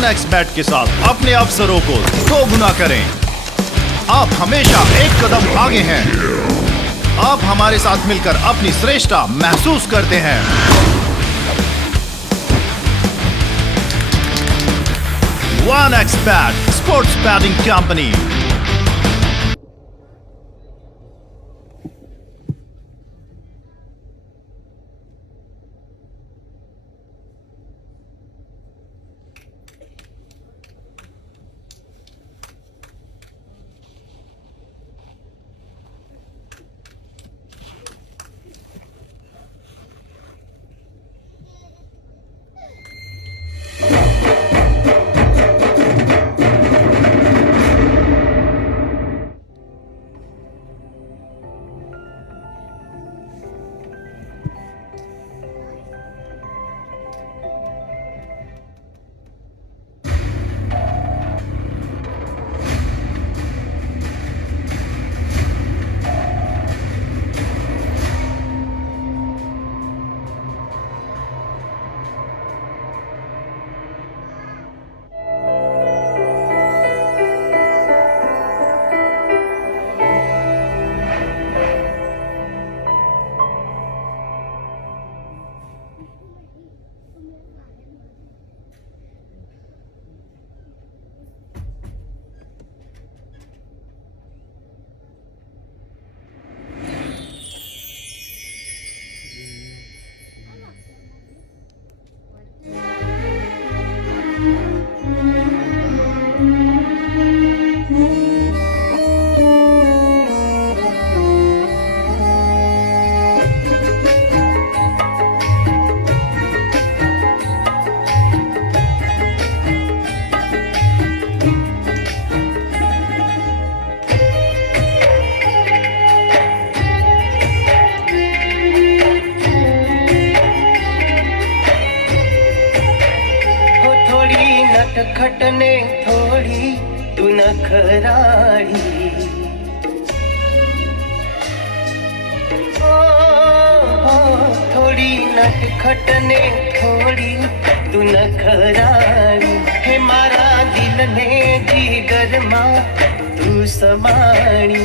1xBet के साथ अपने अवसरों को 2 गुना करें। आप हमेशा एक कदम आगे हैं। आप हमारे साथ मिलकर अपनी श्रेष्ठता महसूस करते हैं। 1xBet sports batting company. खटने थोड़ी तू नखराड़ी, थोड़ी नटखटने थोड़ी तू नखराड़ी है। मारा दिल ने जीगर मां तू समाणी,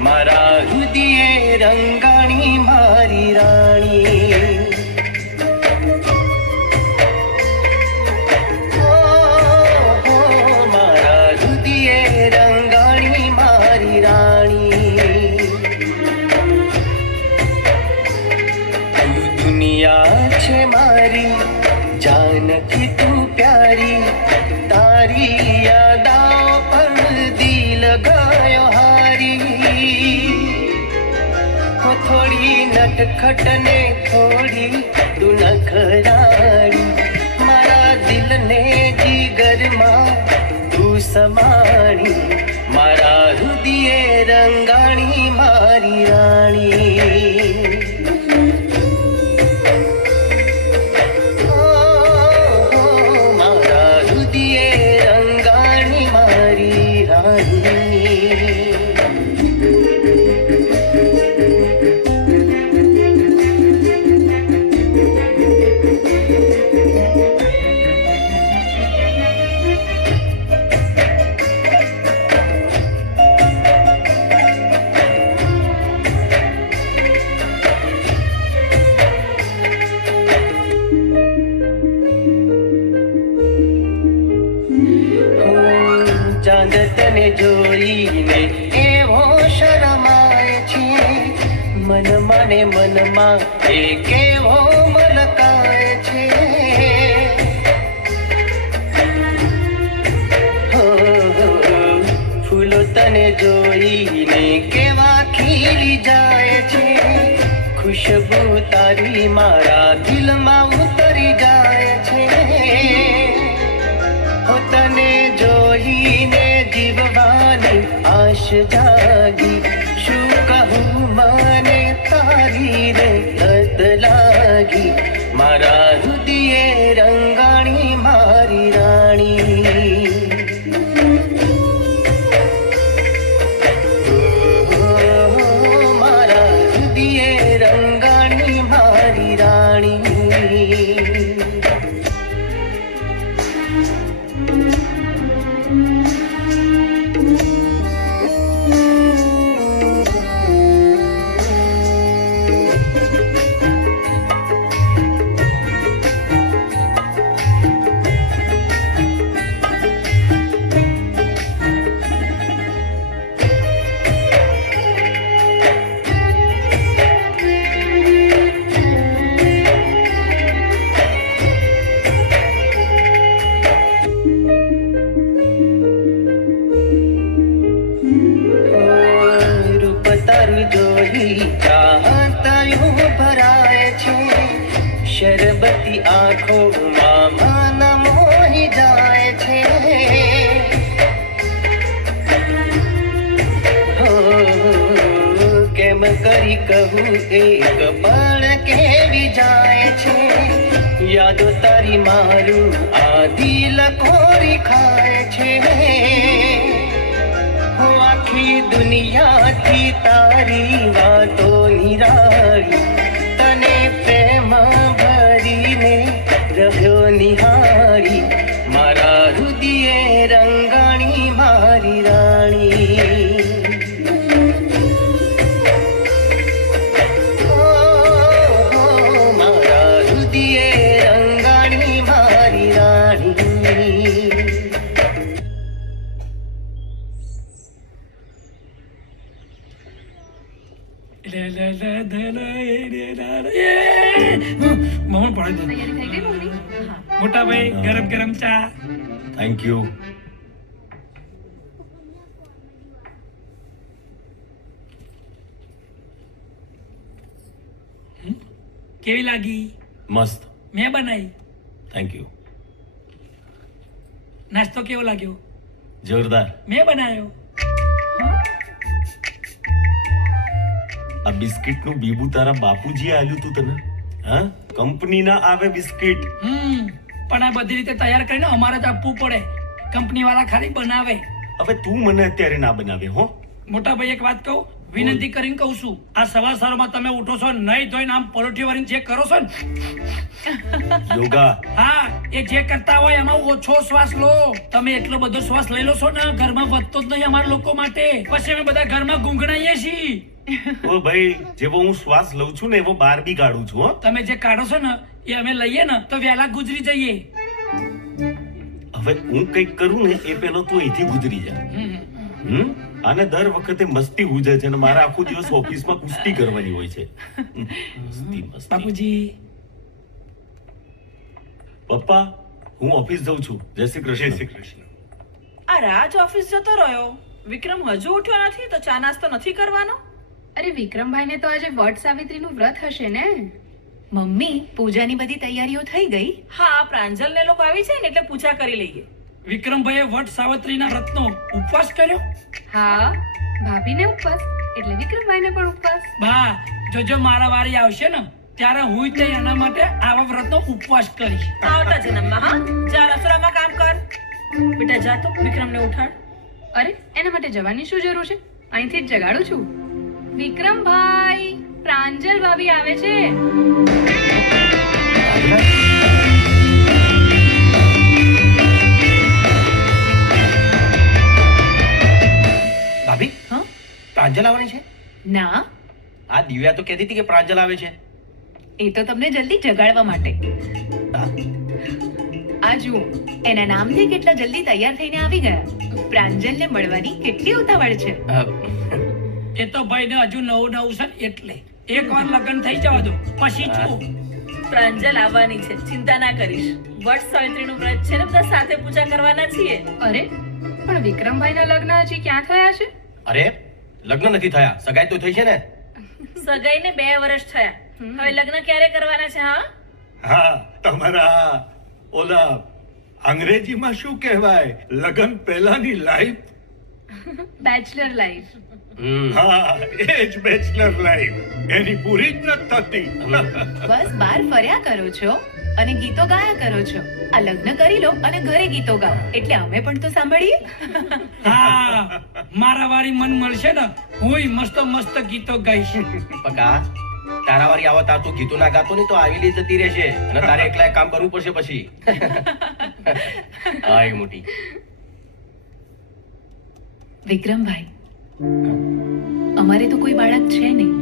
मारा हृदय रंगाणी मारी राणी। मारी जानकी तू प्यारी, तारी यादाओं पर दिल गयो हारी। हो थोड़ी नटखटने थोड़ी तू नखराड़ी, मारा दिल ने जीगर मां तू समाणी, मारा हृदय रंगाणी मारी राणी। ચાંદ તને જોઈને એવો શરમાય છે, મનમાં ને મનમાં એ કેવો મલકાય છે। ફૂલો તને જોઈને કેવા ખીલી જાય છે, ખુશબુ તારી મારા દિલમાં ઉતરી જાય છે। તને જોઈને જીવવાની આશ જાગી, શું કહું મને તારી રે લત લાગી, મારા હૃદય રંગાણી મારી રાણી। મારા હૃદય રંગાણી મારી રાણી। આંખોમાં મન મોહી જાય છે હો, કેમ કરી કહું એક પળ કેવી જાય છે યાદો તારી મારું આ દિલ કોરી ખાય છે હું આખી દુનિયાથી તારી વાતો નિરાળી તને પ્રેમ ભરીને રહ્યો નિહાળી મારા હૃદયે રંગાણી મારી રાણી મારા હૃદયે રંગાણી મારી રાણી મોહન પડે તૈયારી થઈ ગઈ મમ્મી? મોટા ભાઈ ગરમ ગરમ ચા. Thank you. કેવી લાગી? મસ્ત. મેં બનાવી. Thank you. નાસ્તો કેવો લાગ્યો? જોરદાર. મેં બનાવ્યો. આ બિસ્કિટ નું બીબુ તારા બાપુજીએ આલ્યું તું તને? હા, કંપની ના આવે બિસ્કિટ. પણ આ બધી રીતે તૈયાર કરીને અમારે જ આપવું પડે. કંપની વાળા ખાલી બનાવે. હવે તું મને અત્યારે ના બનાવે હો. મોટા ભાઈ એક વાત કહું, વિનંતી કરીને કહું છું, આ સવારમાં તમે ઉઠો છો નહીં ધોઈને આમ પલોઠી વાળીને જે કરો છો ને, યોગા. હા, એ જે કરતા હોય એમાં ઓછો શ્વાસ લો. તમે એટલો બધો શ્વાસ લઈ લો છો ને ઘરમાં વધતો જ નહીં અમારા લોકો માટે. પછી અમે બધા ઘરમાં ગુંગણાઈએ છીએ. ઓ ભાઈ, જેવો હું શ્વાસ લઉં છું ને એવો બહાર બી કાઢું છું હો. તમે જે કાઢો છો ને એ અમે લઈએ ને તો વહેલા ગુજરી જઈએ. હવે હું કઈક કરું ને એ પેલો તું અહીંથી ગુજરી જા. આને દર વખતે મસ્તી હુજે છે ને મારે આખો દિવસ ઓફિસમાં કુસ્તી કરવાની હોય છે. મસ્તી. બાપુજી. પપ્પા, હું ઓફિસ જઉં છું. જય શ્રી કૃષ્ણ. આ રાજ ઓફિસ જતો રહ્યો. વિક્રમ હજુ ઉઠ્યો નથી તો ચા નાસ્તો નથી કરવાનો? અરે વિક્રમભાઈને તો આજે વટ સાવિત્રીનું વ્રત હશે ને? મમ્મી, પૂજાની બધી તૈયારીઓ થઈ ગઈ? હા, પ્રાંજલ ને લોકો આવી છે ને એટલે પૂજા કરી લઈએ. વિક્રમભાઈએ વટ સાવિત્રીના વ્રતનો ઉપવાસ કર્યો? હા, ભાભીને ઉપવાસ એટલે વિક્રમભાઈને પણ ઉપવાસ. બા, જોજો મારા વારી આવશે ને ત્યારે હું જ એના માટે આવા વ્રતનો ઉપવાસ કરીશ. આવતા જન્મમાં. હા, જા રસોડામાં કામ કર. બેટા જા તો વિક્રમને ઉઠાડ. અરે એના માટે જવાની શું જરૂર છે? અહીંથી જ જગાડું છું. વિક્રમભાઈ, પ્રાંજલ ભાભી આવે છે. ભાભી, હા? પ્રાંજલ આવવાની છે? ના, આ દિવ્યા તો કહેતી હતી કે પ્રાંજલ આવે છે. એ તો તમને જલ્દી જગાડવા માટે. હા? આ જુઓ, એના નામથી કેટલા જલ્દી તૈયાર થઈને આવી ગયા. પ્રાંજલને મળવાની કેટલી ઉતાવળ છે. એ તો ભાઈને હજુ નવું છે ને એટલે એકવાર લગ્ન થઈ જવા દો પછી શું. પ્રાંજલ આવવાની છે, ચિંતા ના કરીશ. વટ સાવિત્રીનું વ્રત છે ને બધા સાથે પૂજા કરવાના છીએ. અરે પણ વિક્રમભાઈના લગ્ન હજી ક્યાં થયા છે? અરે, લગ્ન નથી થયા, સગાઈ તો થઈ છે ને. સગાઈને 2 વર્ષ થયા. હવે લગ્ન ક્યારે કરવાના છે? હા, હા, તમારા ઓલા અંગ્રેજીમાં શું કહેવાય, લગન પહેલાની લાઈફ. Bachelor life. હા, એ જ બેચલર લાઈફ. એની પૂરી જ નથી થતી. બસ બહાર ફર્યા કરો છો અને ગીતો ગાયા કરો છો. આ લગ્ન કરી લો અને ઘરે ગીતો ગાઓ એટલે અમે પણ તો સાંભળીએ. હા, મારા વારી મન મળશે ને હુંય મસ્ત મસ્ત ગીતો ગાઈશ. પકા, તારા વારી આવો તાર તું ગીતો ના ગાતો નહીં તો આવી રીતે જતી રહેશે અને તારે એકલા કામ કરવું પડશે પછી. હા, એ મોટી. વિક્રમભાઈ, અમારે તો કોઈ બાળક છે નહીં.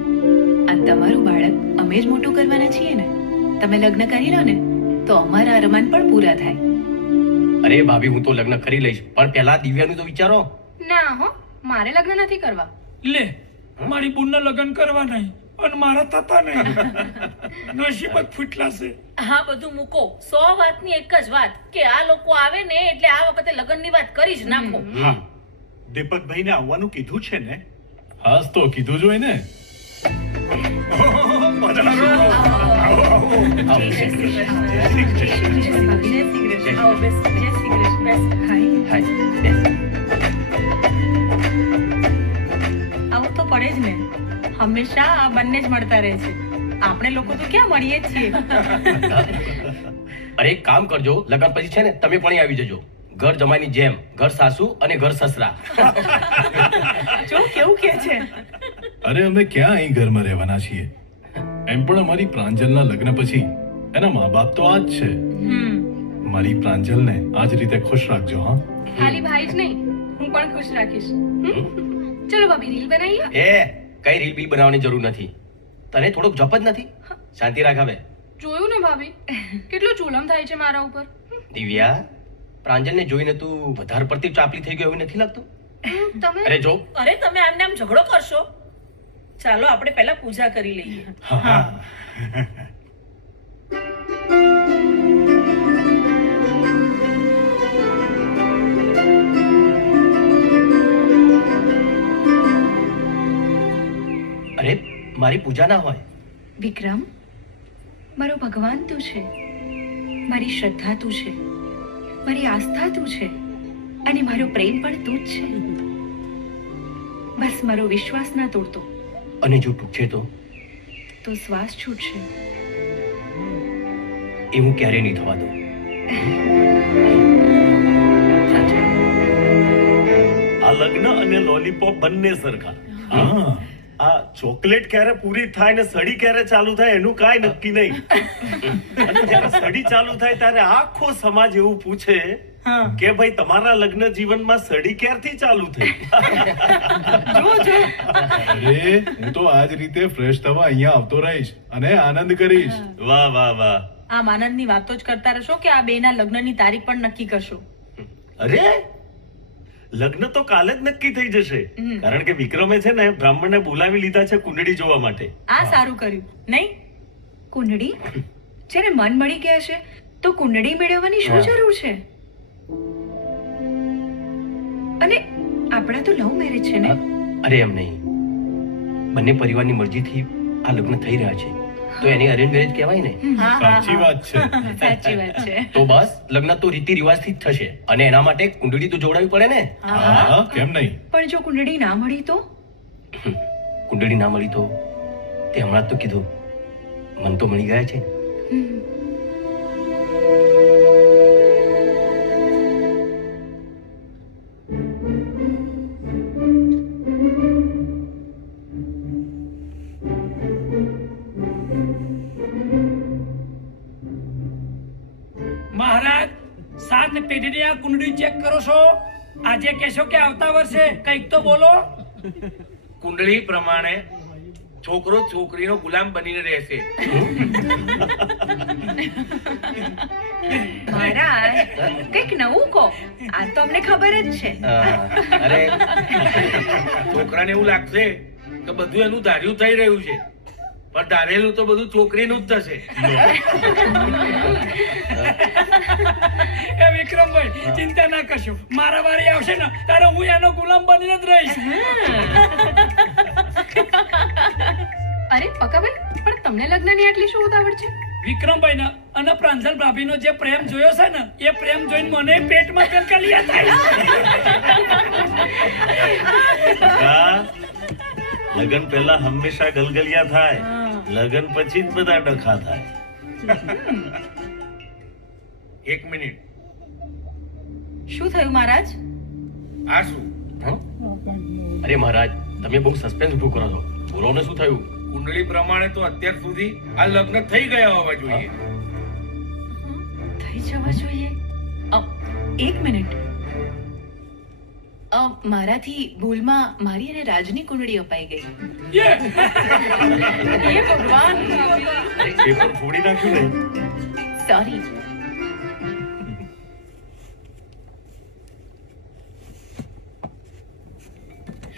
આ તમારું બાળક અમે જ મોટું કરવાના છીએ ને. તમે લગ્ન કરી લો ને તો અમારા અરમાન પણ પૂરા થાય. અરે ભાભી, હું તો લગ્ન કરી લઈશ પણ પહેલા દિવ્યાનું તો વિચારો. ના હો, મારે લગ્ન નથી કરવા. લે, મારી બુનના લગ્ન કરવા નહીં અને મારા થતા નહીં. નસીબ જ ફૂટલા છે. હા, બધું મૂકો. 100 વાતની એક જ વાત કે આ લોકો આવે ને એટલે આ વખતે લગ્નની વાત કરી જ નાખો. હા, દીપકભાઈને આવવાનું કીધું છે ને? હાસ તો કીધું જ હોય ને. પધારો. આવો આવો જય શ્રી કૃષ્ણ. જય શ્રી કૃષ્ણ. જય શ્રી કૃષ્ણ. આવો, બેસ. જય શ્રી કૃષ્ણ. હાય. હાય બેસ. આવું તો પડે જ ને. હંમેશા આ બંને જ મળતા રહે છે. આપણે લોકો તો ક્યાં મળીએ જ છીએ. અરે એક કામ કરજો, લગન પછી છે ને તમે પણ અહીં આવી જજો. ઘર જમાઈની જેમ, ઘર સાસુ અને ઘર સસરા. જો કેવું કે છે. અરે અમે ક્યાં અહીં ઘરમાં રહેવાના છીએ? એમ પણ અમારી પ્રાંજલના લગ્ન પછી એના મા બાપ તો આ જ છે. મારી પ્રાંજલને આ જ રીતે ખુશ રાખજો. હા, ખાલી ભાઈ જ નહીં, હું પણ ખુશ રાખીશ. ચલો ભાભી, રીલ બનાવીએ. કઈ રીલ બીલ બનાવવાની જરૂર નથી. તને થોડોક જપ જ નથી. શાંતિ રાખ હવે. જોયું ને ભાભી, કેટલો ચૂલમ થાય છે મારા ઉપર. દિવ્યા, પ્રાંજલને જોઈને તું વધારે પડતી ચાપલી થઈ ગયો એવું નથી લાગતું? તમે અરે જો, અરે તમે આમને આમ ઝઘડો કરશો. ચાલો આપણે પહેલા પૂજા કરી લઈએ. હા. અરે મારી પૂજા ના હોય. વિક્રમ, મારો ભગવાન તું છે, મારી શ્રદ્ધા તું છે, મારી આસ્થા તું છે, અને મારો પ્રેમ પણ તું જ છે. બસ મારો વિશ્વાસ ના તોડતો. અને જો તૂટશે તો શ્વાસ છૂટશે. એ હું ક્યારેય નહીં થવા દઉં. આ લગ્ન અને લોલીપોપ બંને સરખા. હા. આ ચોકલેટ ક્યારે પૂરી થાય ને સડી ક્યારે ચાલુ થાય એનું કાંઈ નક્કી નહીં. અને જ્યારે સડી ચાલુ થાય ત્યારે આખો સમાજ એવું પૂછે કે ભાઈ તમારા લગ્ન જીવનમાં સડી ક્યારથી ચાલુ થઈ? અરે હું તો આ જ રીતે ફ્રેશ થવા અહીંયા આવતો રહીશ અને આનંદ કરીશ. વાહ વાહ વાહ. આમ આનંદની વાતો જ કરતા રહેશો કે આ બેના લગ્નની તારીખ પણ નક્કી કરશો? અરે લગ્ન તો કાલે જ નક્કી થઈ જશે. કારણ કે વિક્રમે છે ને બ્રાહ્મણને બોલાવી લીધા છે કુંડળી જોવા માટે. આ સારું કર્યું નહીં? કુંડળી? જ્યારે મન મળી ગયા છે તો કુંડળી મેળવવાની શું જરૂર છે? અને આપણા તો લવ મેરેજ છે ને? અરે એમ નહીં, બંને પરિવારની મરજીથી આ લગ્ન થઈ રહ્યા છે તો એને અરેન્જ મેરેજ કહેવાય ને. સાચી વાત છે. સાચી વાત છે. તો બસ લગ્ન તો રીતિ રિવાજથી જ થશે અને એના માટે કુંડળી તો જોડાવી પડે ને. હા, કેમ નહીં? પણ જો કુંડળી ના મળી તો? કુંડળી ના મળી તો તે હમણાં જ તો કીધું, મન તો મળી ગયા છે. મહારાજ, સાત પેઢીની આ કુંડળી ચેક કરો છો. આજે કહેશો કે આવતા વર્ષે કંઈક તો બોલો. કુંડળી પ્રમાણે છોકરો છોકરીનો ગુલામ બનીને રહેશે. મહારાજ, કંઈક નવું કહો. આ તો અમને ખબર જ છે. અરે છોકરાને એવું લાગશે કે બધું એનું ધાર્યું થઈ રહ્યું છે, પણ ધારેલું તો બધું છોકરીનું જ થશે. એ વિક્રમભાઈ, ચિંતા ના કરશો. મારા વારી આવશે ને ત્યારે હું એનો ગુલામ બનીને જ રહીશ. અરે પકાભાઈ, પણ તમને લગ્નની આટલી શું ઉતાવળ છે? વિક્રમભાઈ ને અને પ્રાંજલ ભાભીનો જે પ્રેમ જોયો છે ને એ પ્રેમ જોઈને મને પેટમાં કલકલિયા થાય. કાકા, લગન પહેલા હંમેશા ગલગલિયા થાય, લગન પછી જ બધા ડખા થાય. એક મિનિટ, શું થયું મહારાજ? આ શું? અરે મહારાજ, તમે બહુ સસ્પેન્સ ઉભું કરો છો. બોલો ને શું થયું? કુંડળી પ્રમાણે તો અત્યાર સુધી આ લગ્ન થઈ ગયા હોવા જોઈએ. થઈ જવા જોઈએ. એક મિનિટ. મારાથી ભૂલમાં મારી અને રાજની કુંડળી અપાઈ ગઈ. યે! હે ભગવાન! પેપર ફોડી નાખ્યું ને. સોરી.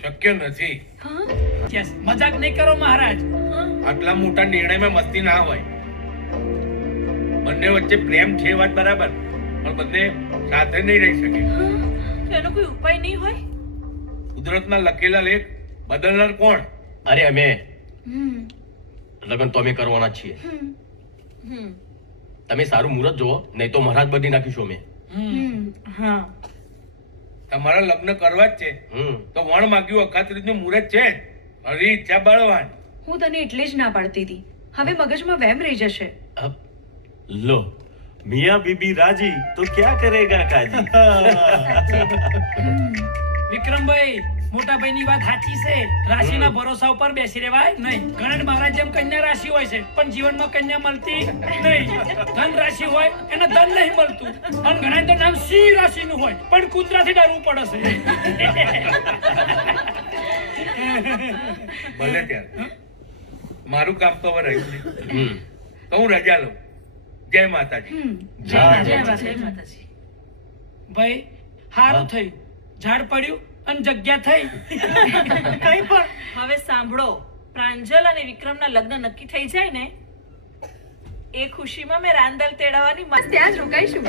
શક્ય નથી. Yes, મજાક નહીં કરો મહારાજ. આટલા મોટા નિર્ણયમાં મસ્તી ના હોય. બંને વચ્ચે પ્રેમ છે વાત બરાબર, પણ બંને સાથે નહીં રહી શકે. એનો કોઈ ઉપાય નહીં હોય? કુદરતના લખેલા લેખ બદલનાર કોણ? અરે અમે લગ્ન તો અમે કરવાના જ છીએ, તમે સારું મુહૂર્ત જુઓ, નહીં તો મહારાજ બની નાખીશું અમે. હા તમારા લગ્ન કરવા જ છે તો વણ માગ્યું અખાત્રીજનું મુહૂર્ત છે જ. હરી ઈચ્છા બળવાન. હું તને એટલે જ ના પાડતી હતી. હવે મગજમાં વહેમ રહી જશે. લો મિયા બીબી રાજી તો ક્યાં કરેગા કાજી. વિક્રમભાઈ મોટા ભાઈની વાત સાચી છે. રાશિના ભરોસા ઉપર બેસી રહેવાય નહીં. ગણેશ મહારાજ જેમ કન્યા રાશિ હોય છે પણ જીવનમાં કન્યા મળતી નહીં. ધન રાશિ હોય એને ધન નહીં મળતું. અને ઘણા તો નામ સિંહ રાશિનું હોય પણ કૂતરાથી ડરવું પડે છે. ભલે ત્યારે મારું કામ તો હવે રહ્યું છે તો હું રજા લઉં. જય માતાજી. જય માતાજી. ભાઈ હારું થયું, ઝાડ પડ્યું અને જગ્યા થઈ. કઈ પણ હવે સાંભળો, પ્રાંજલ અને વિક્રમના લગ્ન નક્કી થઈ જાય ને એ ખુશીમાં મેં રાંદલ તેડાવવાની બસ ત્યાં જ રોકાઈશું.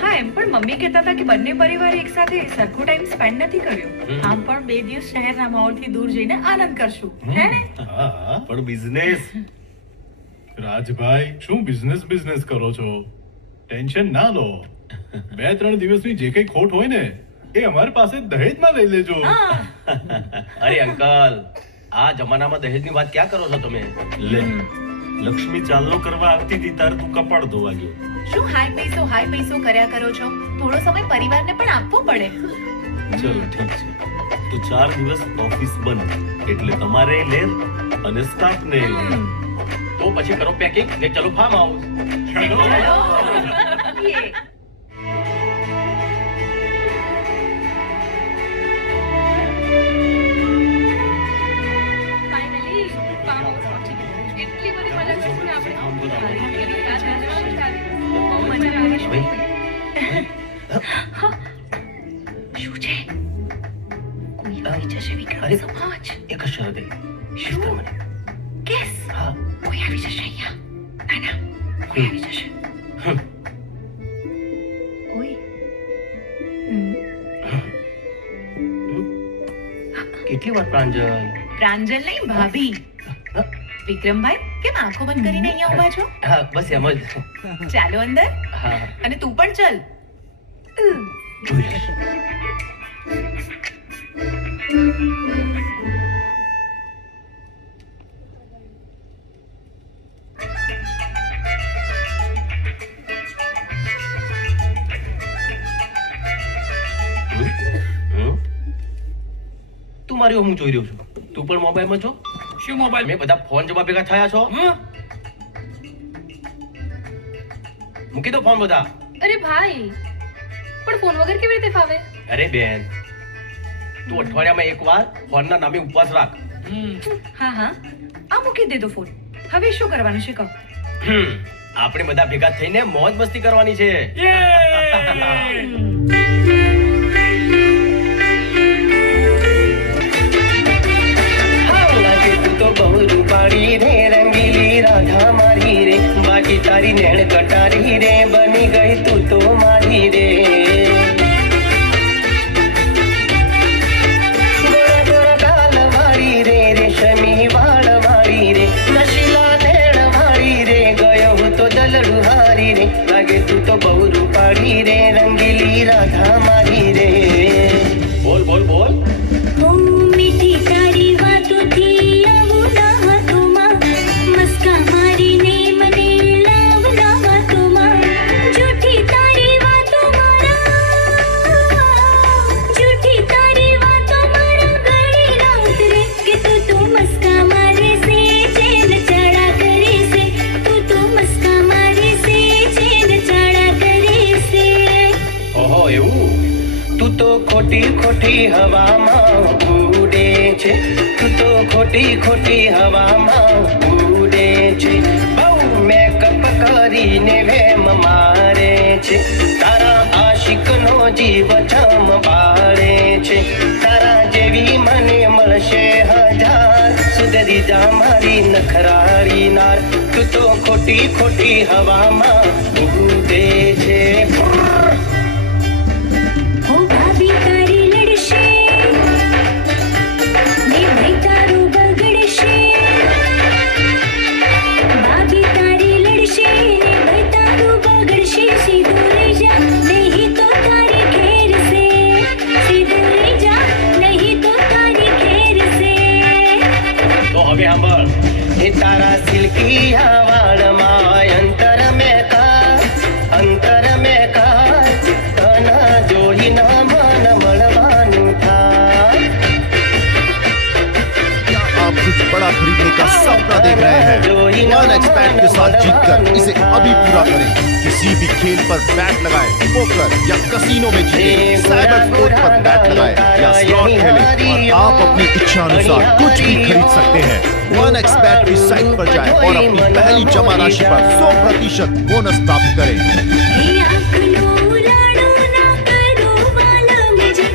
હા એમ પણ મમ્મી કહેતા હતા કે બંને પરિવાર એક સાથે સરખો ટાઈમ સ્પેન્ડ નથી કર્યો. આમ પણ 2 દિવસ શહેરના માહોલથી દૂર જઈને આનંદ કરશું, હે ને? હા પણ બિઝનેસ રાજભાઈ, શું બિઝનેસ કરો છો? ટેન્શન ના લો. 2-3 દિવસની જે કઈ ખોટ હોય ને એ અમારી પાસે દહેજમાં લઈ લેજો. અરે અંકલ, આ જમાનામાં દહેજની વાત ક્યાં કરો છો તમે? લે લક્ષ્મી ચાલનો કરવા આવતી હતી તાર તું કપાળ ધોવા ગયો. શું હાય પૈસો કર્યા કરો છો? થોડો સમય પરિવારને પણ આપવો પડે. ચલો ઠીક છે તો 4 દિવસ ઓફિસ બંધ એટલે તમારે લેર અને સ્ટાફને લેર. તો પછી કરો પેકિંગ ને ચલો farm house. Finally farm house પહોંચી ગયા. એટલી બધી મજા કરશું ને આપણે. બહુ મજા આવે છે. શું છે? કોઈ આવી જશે વિક્રમ. અરે. સમજ. એક જ શરતે. શું? મને. કેસ. હા. કોઈ આવી જશે અહીંયા. ના કોઈ આવી જશે. ઓય. કેટલી વાર પ્રાંજલ? પ્રાંજલ નહીં ભાભી. વિક્રમભાઈ કેમ આંખો બંધ કરીને અહીંયા ઊભા છો? હા બસ એમ જ. ચાલો અંદર. હા અને તું પણ ચલ. જોઈ લઈશ. તું મારી હું જોઈ રહ્યો છું. તું પણ મોબાઈલમાં છો? શું મોબાઈલ? મેં બધા ફોન જમા ભેગા થયા છો. મૂકી દો ફોન બધા. અરે ભાઈ પણ ફોન વગર કેવી રીતે ફાવે? અરે બેન, તું અઠવાડિયામાં એકવાર ફોનના નામે ઉપવાસ રાખ. હા હા આ મૂકી દે દો ફોન. હવે શું કરવાનું છે કહો. આપણે બધા ભેગા થઈને મોજ મસ્તી કરવાની છે. તું તો બહુ રૂપાળી રે રંગીલી રાધા મારી રે બાકી તારી નેણ કટારી રે બની ગઈ તું તો મારી રે ગોરા ગોરા ગાલ વાળી રે રેશમી વાળ વાળી રે નશીલા નેણ વાળી રે ગયો હું તો દલડું હારી રે લાગે તું તો બહુ રૂપાળી રે રંગીલી રાધા મારી રે બોલ બોલ બોલ. મીઠી તારી વાતોથી આવું ના હાથોમાં મસ્કા મારીને મને લાવના વાતોમાં જૂઠી તારી વાતો મારા જૂઠી તારી વાતો મારા ગળી ના ઉતરે કે તું મસ્કા મારે છે ચેન ચાળા કરે છે તું મસ્કા મારે છે ચેન ચાળા કરે છે. ઓહો એવું? તું તો ખોટી ખોટી હવામાં ઉડે છે તું તો ખોટી ખોટી હવામાં ઉડે છે બહુ મેકઅપ કરીને વેમ મારે છે તારા આશિકનો જીવ ચમ બાળે છે તારા જેવી મને મળશે 1000 સુધરી જા મારી નખરાળી નાર તું તો ખોટી ખોટી હવામાં ઉડે છે. ઓ ભાભી તારી લડશે ને ભાઈ તારું બગડશે ભાભી તારી લડશે ને હવે સાંભળ. એ તારા સિલ્કીયા વાળમાં અંતર મેં કા તના જોઈ ના મન મળવાનું થાય. क्या आप कुछ बड़ा खरीदने का सपना देख रहे हैं? वन एक्सपैट के साथ जीतकर इसे अभी पूरा करें. किसी भी खेल पर बैट लगाएं, पोकर या कसीनो में जीते, साइबर स्पोर्ट पर बैट लगाएं या स्लॉट खेलें और आप अपनी इच्छा अनुसार कुछ भी खरीद सकते हैं. वन एक्सपैट की साइट पर जाएं और अपनी पहली जमा राशि पर 100% बोनस प्राप्त करें. हे आँखनो लाडो ना करो वाला मुझे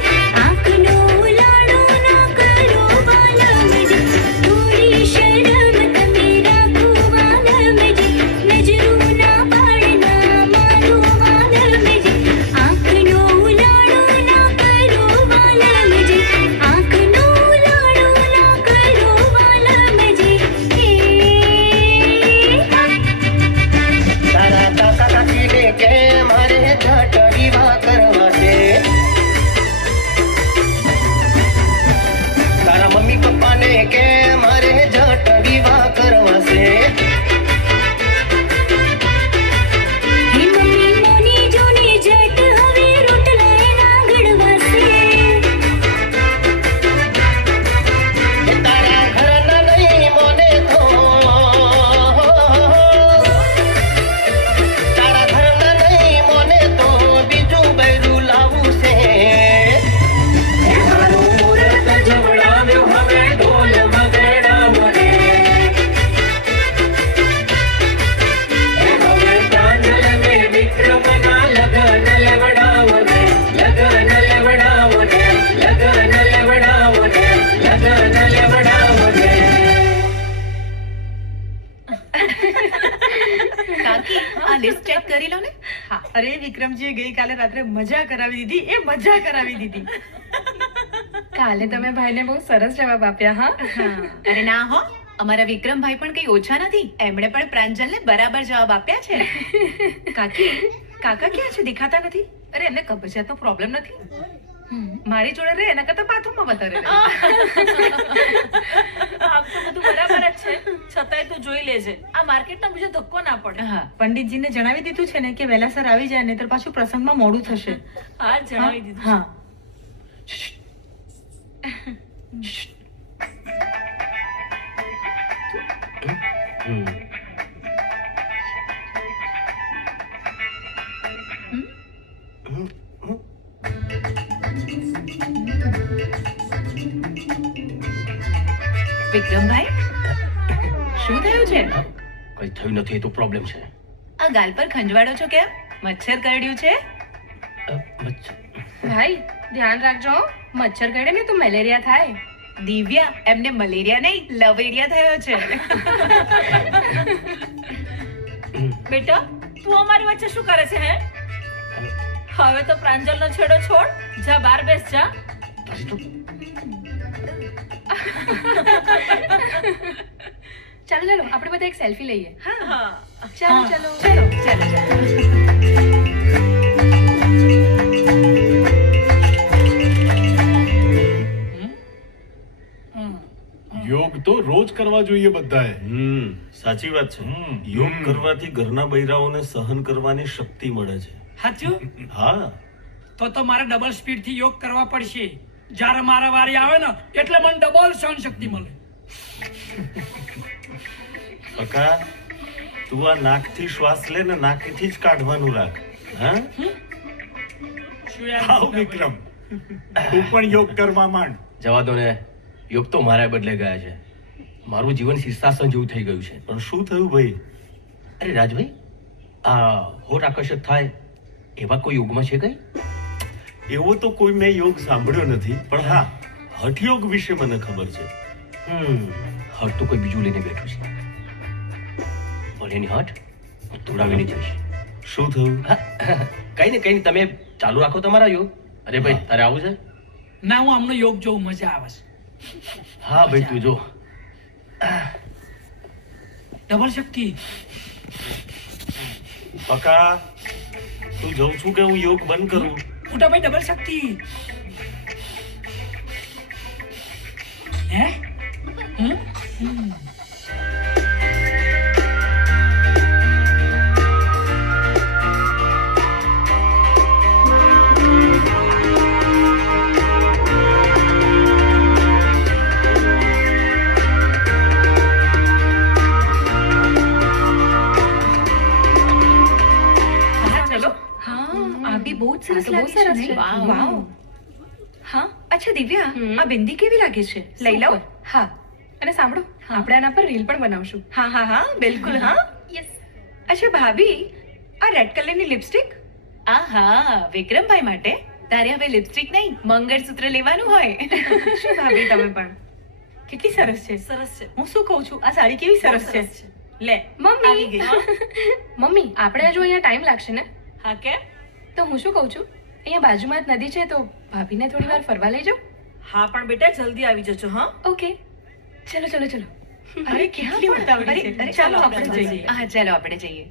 आँखनो लाडो ना करो वाला मुझे थोड़ी शर्म तमे राखो वाला मुझे नजरों ना पाड़ना मारो वाला मुझे आँखनो लाडो ना करो वाला मुझे आँखनो लाडो ना करो वाला मुझे તારા કાકા કાકીને કે મારે જટ વિવાહ કરવા છે. તારા મમ્મી પપ્પાને કે મારે જટ વિવાહ કરવા છે. હે મમ્મી મોની જોની જટ હવે રોટલા એના ગળવાશે એ તારા ઘરના નહીં મોને તો તારા ઘરના નહીં મોને તો બીજું બૈરું લાવું છે. મારું મુહૂર્ત જોડાવ્યું હવે ઢોલ વગાડાવો રે. હવે પ્રાંજલ ને વિક્રમના લગન લેવડાવો રે. લગન લેવડાવો રે. લગન લેવડાવો રે. લગન લેવડાવો રે. કાકી આ લિસ્ટ ચેક કરી લો ને. હા, અરે વિક્રમજીએ ગઈકાલે રાત્રે મજા કરાવી દીધી. એ મજા કરાવી દીધી. કાલે તમે ભાઈને બહુ સરસ જવાબ આપ્યા હા. અરે ના હો, અમારા વિક્રમભાઈ પણ કઈ ઓછા નથી. એમણે પણ પ્રાંજલને બરાબર જવાબ આપ્યા છે. કાકી, કાકા ક્યાં છે? દેખાતા નથી. અરે એમને કબજિયાતનો પ્રોબ્લેમ નથી. મારી જોડે રહે એના કરતા બાથરૂમમાં વધારે રહે. આમ તો બધું બરાબર જ છે, છતાંય તું જોઈ લેજે આ માર્કેટનો બીજો ધક્કો ના પડે. હા, પંડિતજીને જણાવી દીધું છે ને કે વહેલાસર આવી જાય નહીતર પાછું પ્રસંગમાં મોડું થશે. હા, જણાવી દીધું. હા. હમ. વિક્રમભાઈ, શું થયું છે? કઈ થયું નથી, એ તો પ્રોબ્લેમ છે. આ ગાલ પર ખંજવાળો છો કેમ? મચ્છર કરડ્યું છે? ભાઈ ધ્યાન રાખજો હો. મચ્છર કરડે ને તો મેલેરિયા થાય. દિવ્યા, એમને મલેરિયા નહીં લવેરિયા થયો છે. બેટા, તું અમારી વચ્ચે શું કરે છે? હે, હવે તો પ્રાંજલનો છેડો છોડ, જા બહાર બેસ જા. ચાલો ચાલો આપણે બધા એક સેલ્ફી લઈએ. હા, ચાલો ચાલો ચલો ચાલો ચાલો. યોગ તો રોજ કરવા જોઈએ બધાએ. સાચી વાત છે. યોગ કરવાથી ઘરના બૈરાઓને સહન કરવાની શક્તિ મળે છે. સાચું? હા, તો મારે ડબલ સ્પીડ થી યોગ કરવા પડશે. જ્યારે મારા વારી આવે ને એટલે મને ડબલ સહન શક્તિ મળે. કાકા, તું આ નાકથી શ્વાસ લે ને નાકથી જ કાઢવાનું રાખ. હા, શું યાર? આવ વિક્રમ, તું પણ યોગ કરવા માંડ. જવા દો ને, યોગ તો મારા બદલે ગયા છે. મારું જીવન શીર્ષાસન જેવું થઈ ગયું છે. પણ શું થયું ભાઈ? અરે રાજભાઈ, આ હોઠ આકર્ષક થાય એવા કોઈ યોગમાં છે કઈ? એવો તો કોઈ મેં યોગ સાંભળ્યો નથી, પણ હા, હઠયોગ વિશે મને ખબર છે. હઠ તો કોઈ બીજું લઈને બેઠું છે. પણ એની હઠ હું તોડાવીને જઈશ. શું થયું? કઈ ને કઈ તમે ચાલુ રાખો તમારા યોગ. અરે ભાઈ, તારે આવું છે? ના, હું આમનો યોગ જોઉં, મજા આવે છે. હા ભાઈ, તું જો. ડબલ શક્તિ. કાકા, તું જઉં છું કે હું યોગ બંધ કરું? મોટા ભાઈ ડબલ શક્તિ. હે? ચલો હા આ બી બહુ જ સરસ લાગે છે નહીં? વાવ. હા અચ્છા દિવ્યા, આ બિંદી કેવી લાગે છે? લઈ લઉં? હા અને સાંભળો આપણે આના પર રીલ પણ બનાવશું. હા હા હા બિલકુલ હા. યસ. અચ્છા ભાભી, આ રેડ કલરની લિપસ્ટિક? આહા વિક્રમભાઈ માટે તારે હવે લિપસ્ટિક નહીં મંગળસૂત્ર લેવાનું હોય. શું ભાભી તમે પણ કેટલી સરસ છે. સરસ છે. હું શું કહું છું, આ સાડી કેવી સરસ છે. લે આવી મમ્મી ગઈ. મમ્મી આપણે જો અહીંયા ટાઈમ લાગશે ને, હા કેમ? તો હું શું કહું છું, અહીંયા બાજુમાં જ નદી છે તો ભાભીને થોડી વાર ફરવા લઈ જાઓ. હા પણ બેટા જલ્દી આવી જજો. હા ઓકે ચલો ચલો ચલો. અરે કેટલી ઉતાવળી છે. અરે, ચાલો ચાલો આપણે આપણે જઈએ. હા ચાલો આપણે જઈએ.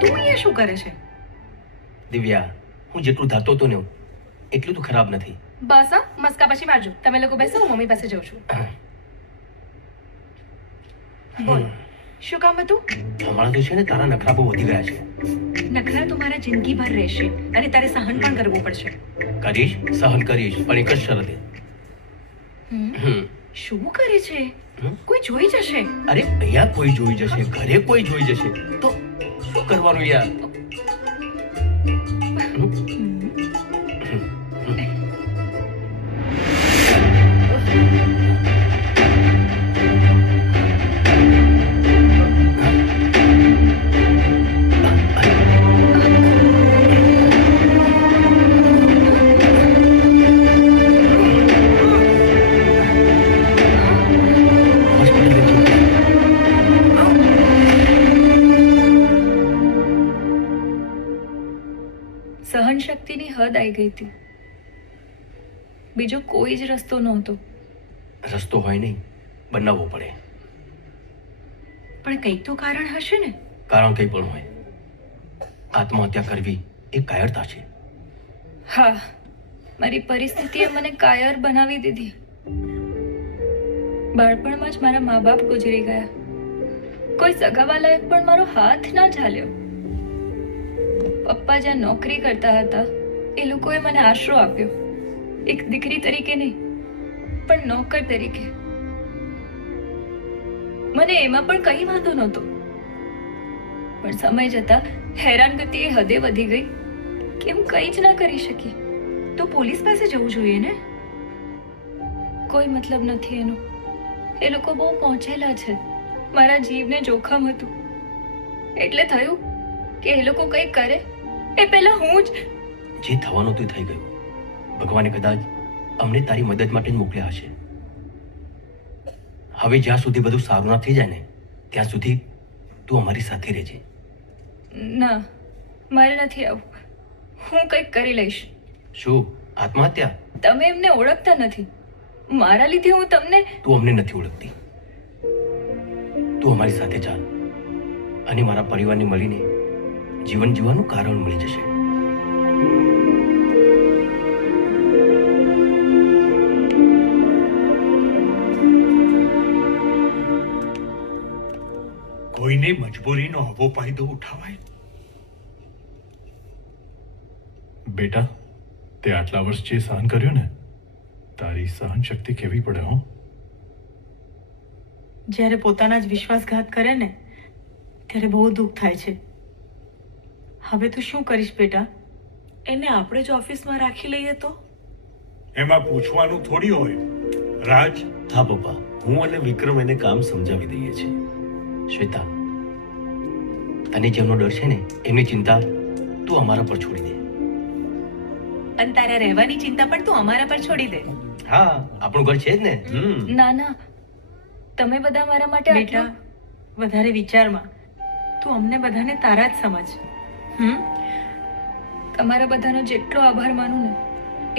તું અહીંયા શું કરે છે? દિવ્યા, હું જેટલું ધાતો હતો ને એટલું તો ખરાબ નથી. બસ હા મસ્કા પછી મારજો. તમે લોકો બેસો, હું મમ્મી પાસે જઉં છું. બોલ શું કામ હતું? હમણાં તો છે ને તારા નખરા બહુ વધી ગયા છે. નખરા તો મારા જિંદગીભર રહેશે અને તારે સહન પણ કરવું પડશે. કરીશ, સહન કરીશ, પણ એક જ શરતે. શું કરે છે? કોઈ જોઈ જશે. અરે અહીંયા કોઈ જોઈ જશે, ઘરે કોઈ જોઈ જશે તો શું કરવાનું યાર? સહન શક્તિની હદ આવી ગઈ હતી. બીજો કોઈ જ રસ્તો નહોતો. રસ્તો હોય નહીં, બનાવવો પડે. પણ કંઈક તો કારણ હશે ને? કારણ કંઈ પણ હોય, આત્મહત્યા કરવી એ કાયરતા છે. હા, મારી પરિસ્થિતિએ મને કાયર બનાવી દીધી. બાળપણમાં જ મારા મા બાપ ગુજરી ગયા. કોઈ સગાવાલાએ પણ મારો હાથ ના ઝાલ્યો. પપ્પા જ્યાં નોકરી કરતા હતા એ લોકોએ મને આશરો આપ્યો. એક દીકરી તરીકે નહીં, પણ નોકર તરીકે. મને એમાં પણ કંઈ વાંધો નહોતો. પણ સમય જતા હેરાનગતિ એ હદે વધી ગઈ કે હું કંઈ જ ના કરી શકી. તો પોલીસ પાસે જવું જોઈએ ને? કોઈ મતલબ નથી એનો. એ લોકો બહુ પહોંચેલા છે. મારા જીવને જોખમ હતું એટલે થયું કે એ લોકો કંઈ કરે એ પહેલા હું જ. જે થવાનું હતું એ થઈ ગયું. ભગવાને કદાચ અમને તારી મદદ માટે જ મોકલ્યા હશે. હવે જ્યાં સુધી બધું સારું ના થઈ જાય ને ત્યાં સુધી તું અમારી સાથે રહેજે. ના, મારે નથી આવું. હું કંઈક કરી લઈશ. શું આત્મહત્યા? તમે એમને ઓળખતા નથી. મારા લીધે હું તમને. તું અમને નથી ઓળખતી. તું અમારી સાથે ચાલ અને મારા પરિવારને મળીને જીવન જીવવાનું કારણ મળી જશે. કોઈની મજબૂરીનો આવો ફાયદો ઉઠાવાય? બેટા, તે આટલા વર્ષ જે સહન કર્યું ને, તારી સહન શક્તિ કેવી પડે હો. જ્યારે પોતાના જ વિશ્વાસઘાત કરે ને ત્યારે બહુ દુઃખ થાય છે. હવે તું શું કરીશ બેટા? એને આપણે જ ઓફિસમાં રાખી લઈએ તો? એમાં પૂછવાનું થોડી હોય. રાજ, હા પપ્પા, હું અને વિક્રમ એને કામ સમજાવી દઈએ છીએ. શ્વેતા, તને જેમનો ડર છે ને એમની ચિંતા તું અમારા પર છોડી દે. અને તારા રહેવાની ચિંતા પણ તું અમારા પર છોડી દે. હા, આપણું ઘર છે જ ને. ના ના, તમે બધા મારા માટે બેટા વધારે વિચારમાં. તું અમને બધાને તારા જ સમજ. તમારા બધાનો જેટલો આભાર માનું ને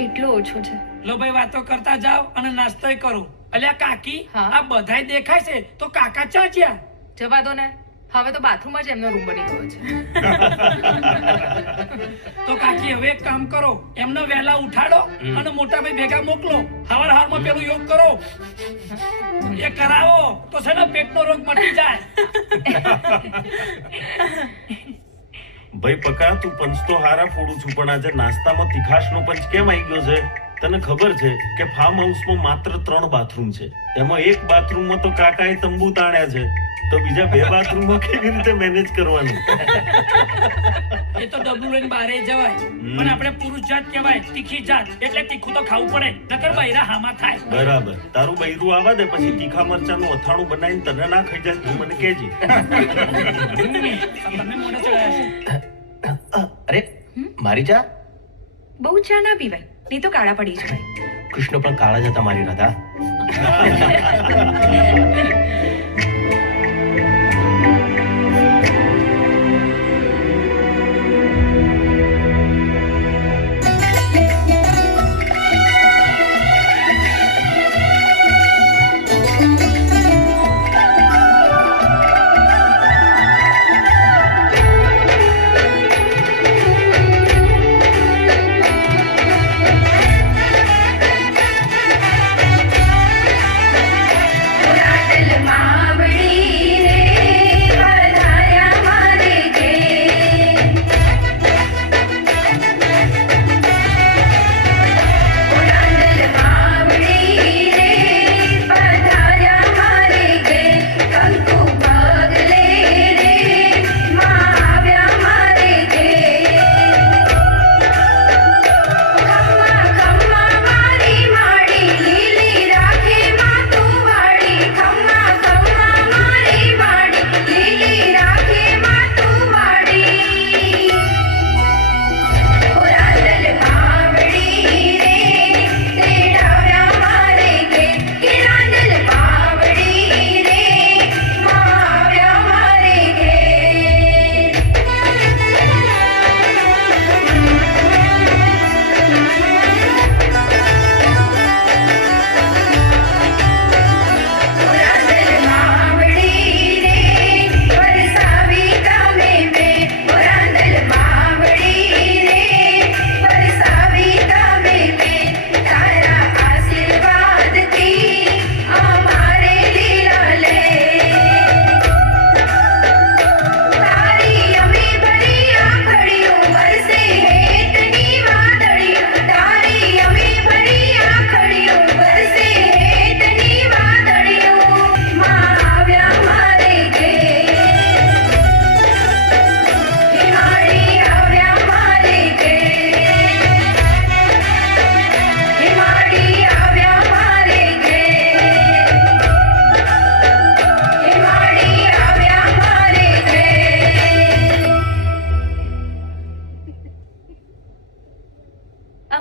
એટલો ઓછો છે. લો ભાઈ, વાતો કરતા જાઓ અને નાસ્તોય કરો. અલ્યા કાકી, હા? આ બધાય દેખાય છે તો કાકા ચા જ્યાં? જવા દો ને, હવે તો બાથરૂમમાં જ એમનો રૂમ બની ગયો છે. તો કાકી હવે એક કામ કરો, એમને વહેલા ઉઠાડો અને મોટા ભાઈ ભેગા મોકલો. હવારમાં પેલું યોગ કરો, એ કરાવો તો છે ને પેટનો રોગ મટી જાય. ભાઈ પકા, તું પંચ તો હારા ફોડું છું, પણ આજે નાસ્તામાં તીખાશનો પંચ કેમ આવી ગયો છે? તને ખબર છે કે ફાર્મ હાઉસમાં માત્ર 3 બાથરૂમ છે, એમાં એક બાથરૂમમાં તો કાકાએ તંબુ તાણ્યા છે, તો બીજા 2 બાથરૂમમાં કેવી રીતે મેનેજ કરવાનું? એ તો ડબલું લઈને બહારે જવાય, પણ આપણે પુરુષ જાત કહેવાય, તીખી જાત, એટલે તીખું તો ખાવું પડે, નકર બૈરા હામાં થાય. બરાબર, તારું બૈરું આવા દે, પછી તીખા મરચાનું અથાણું બનાવીને તને ના ખાઈ જાય તું મને કહેજે. તમે મોઢે ચડાયા છે. અરે મારી ચા. બહુ ચા ના પીવાય, નહીં તો કાળા પડી જવાય. કૃષ્ણ પણ કાળા જ હતા મારી રાધા.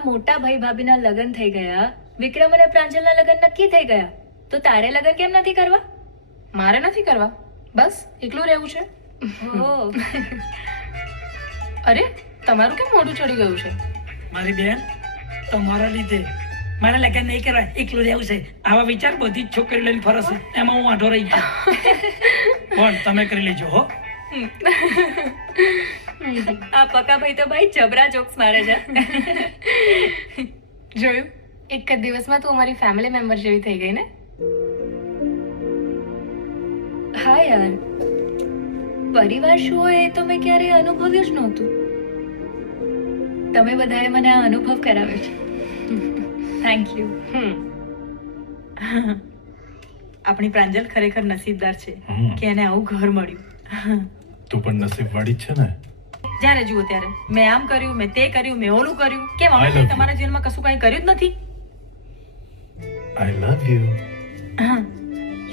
મોટા ભાઈ ભાભીના લગ્ન થઈ ગયા, વિક્રમ અને પ્રાંજલના લગ્ન નક્કી થઈ ગયા, તો તારે લગ્ન કેમ નથી કરવા? મારે નથી કરવા, બસ એકલું રહેવું છે. ઓહ, અરે તમારું કેમ મોઢું ચડી ગયું છે? મારી બેન, તમારા લીધે મારા લગ્ન નહીં કરવા, એકલું રહેવું છે. આવા વિચાર બધી જ છોકરી લઈને ફરે છે, એમાં હું આઢો રહી ગયો. પણ તમે કરી લેજો હો. આ પકાભાઈ તો ભાઈ જબરા જોક્સ મારે છે. જોયું, એક જ દિવસમાં તું અમારી ફેમિલી મેમ્બર જેવી થઈ ગઈ ને. હા યાર, પરિવાર શું હોય એ તો મેં ક્યારેય અનુભવ્યું જ નહોતું. તમે બધાએ મને આ અનુભવ કરાવ્યો છે. Thank you. આપણી પ્રાંજલ ખરેખર નસીબદાર છે કે એને આવું ઘર મળ્યું. તું પણ નસીબવાળી જ છે ને. જ્યારે જુઓ ત્યારે મેં આમ કર્યું, મેં તે કર્યું, મેં ઓલું કર્યું. કેમ અમે કંઈ તમારા જીવનમાં કશું કંઈ કર્યું જ નથી? આઈ લવ યુ. હા,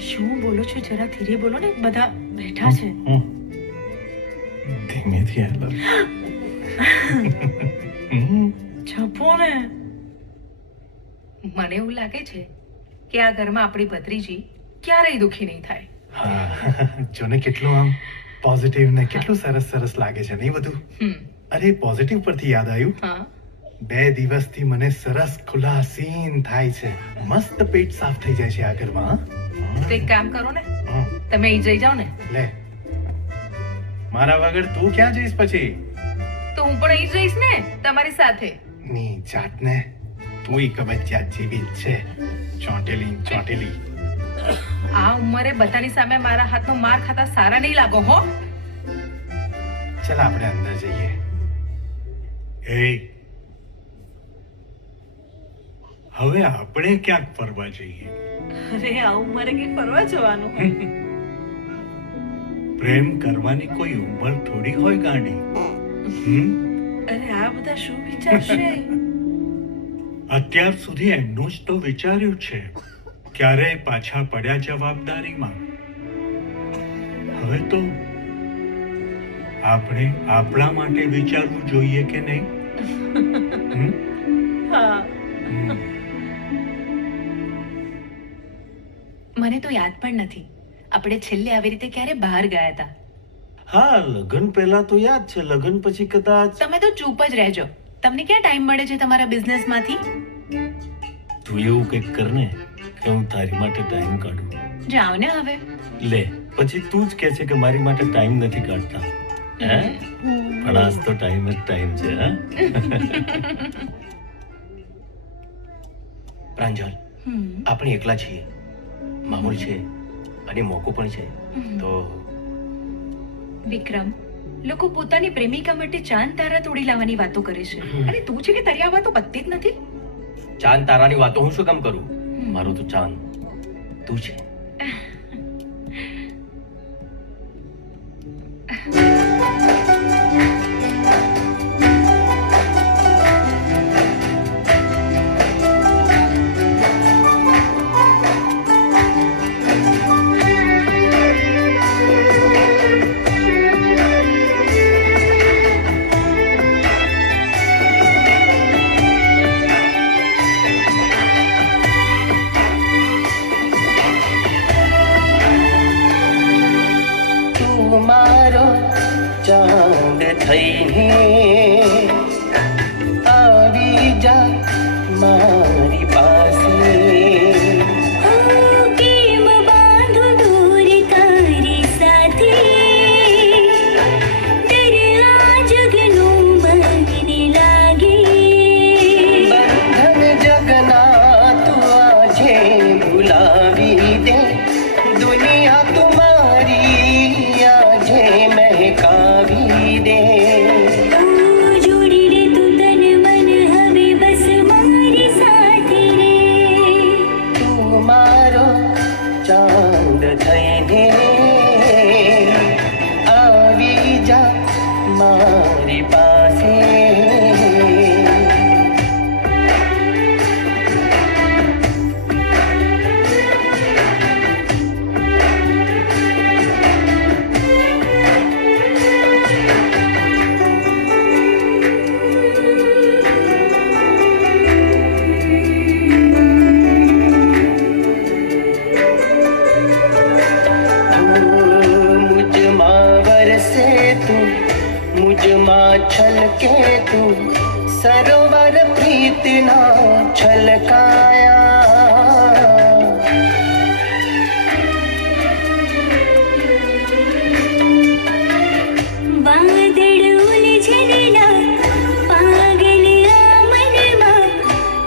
શું બોલો છો? જરા ધીરે બોલો ને, બધા બેઠા છે. ધીમેથી આઈ લવ છપો ને. મને એવું લાગે છે કે આ ઘરમાં આપણી ભત્રીજી ક્યારેય દુખી નહીં થાય. હા, જોને કેટલું આમ પોઝિટિવ ને કેટલું સરસ સરસ લાગે છે નહીં બધું. અરે પોઝિટિવ પરથી યાદ આવ્યું, હા, 2 દિવસથી મને સરસ ખુલાસીન થાય છે. મસ્ત પેટ સાફ થઈ જાય છે આ ઘરમાં. તો એક કામ કરો ને, તમે અહીં જઈ જાઓ ને. લે, મારા વગર તું ક્યાં જઈશ પછી? તો હું પણ અહીં જ રહીશ ને તમારી સાથે. ની જાતને તું કબજિયાત જેવી જ છે. ચોંટેલી. આ ઉંમરે બધાની સામે મારા હાથનો માર ખાતા સારા નહીં લાગો હો. ચાલ આપણે અંદર જઈએ. હવે આપણે ક્યાંક ફરવા જઈએ. અરે આ ઉંમરે કઈ ફરવા જવાનું? પ્રેમ કરવાની કોઈ ઉંમર થોડી હોય ગાંડી. અરે આ બધા શું વિચારશે? અત્યાર સુધી એમનું જ તો વિચાર્યું છે. ક્યારેય પાછા પડ્યા જવાબદારીમાં. હવે તો આપણે આપણા માટે વિચારવું જોઈએ કે નહીં? હા. મને તો યાદ પણ નથી આપણે છેલ્લે આવી રીતે ક્યારે બહાર ગયા હતા. હા, લગ્ન પહેલા તો યાદ છે, લગ્ન પછી કદાચ. તમે તો ચૂપ જ રહેજો. તમને ક્યાં ટાઈમ મળે છે તમારા બિઝનેસમાંથી? તું એવું કંઈક કર ને કે હું તારી માટે ટાઈમ કાઢું. જાઓ ને હવે. લે, પછી તું જ કહે છે કે મારી માટે ટાઈમ નથી કાઢતા. હે? પણ આજ તો ટાઈમ જ ટાઈમ છે. હા, પ્રાંજલ, આપણે એકલા છીએ, મામૂલ છે અને મોકો પણ છે. તો વિક્રમ, લોકો પોતાની પ્રેમિકા માટે ચાંદ તારા તોડી લાવવાની વાતો કરે છે અને તું છે કે તારી આ વાતો પતતી જ નથી. ચાંદ તારાની વાતો હું શું કામ કરું? મારું તો ચાંદ તું છે. મારો ચાંદ થઈને આવી જા મારી પાસે. કેમ બાંધુ દૂર તારી સાથે ડર આ જગનું મને લાગે. બંધન જગના તું આજે ભૂલાવી દે. દુનિયા તુમારી આજે મહેકાવી દે. જોડી લે તું તન મન હવે બસ મારી સાથે રે. તું મારો ચાંદ થઈને આવી જા મારી પાસે. मुझमा छलके तू सरोवर प्रीतना छलकाया. વાદળ ઉલઝનેલા પાગલ આ મનમાં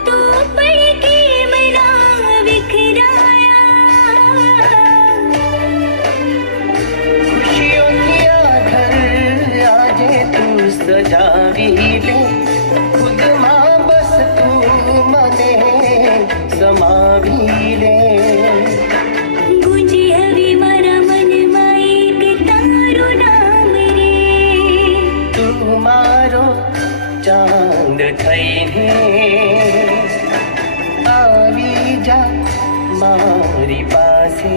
તું પણ કેમ ના વિખરાયા. खुशियों की आधर આજે તું સજાવી લે. ખુદમાં બસ તું મને સમાવી લે. ગુંજી હવે મારા મનમાં એક તારું નામ રે. તું મારો ચાંદ થઈને આવી જા મારી પાસે.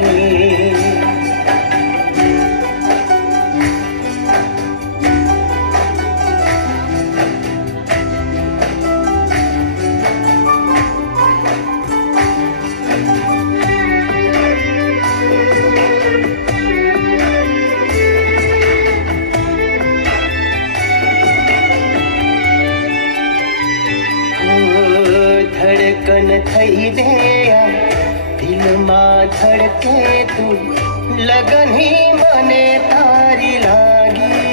ધડકન થઈ દે દિલમાં ધડકે તું. લગન હી મને તારી લાગી.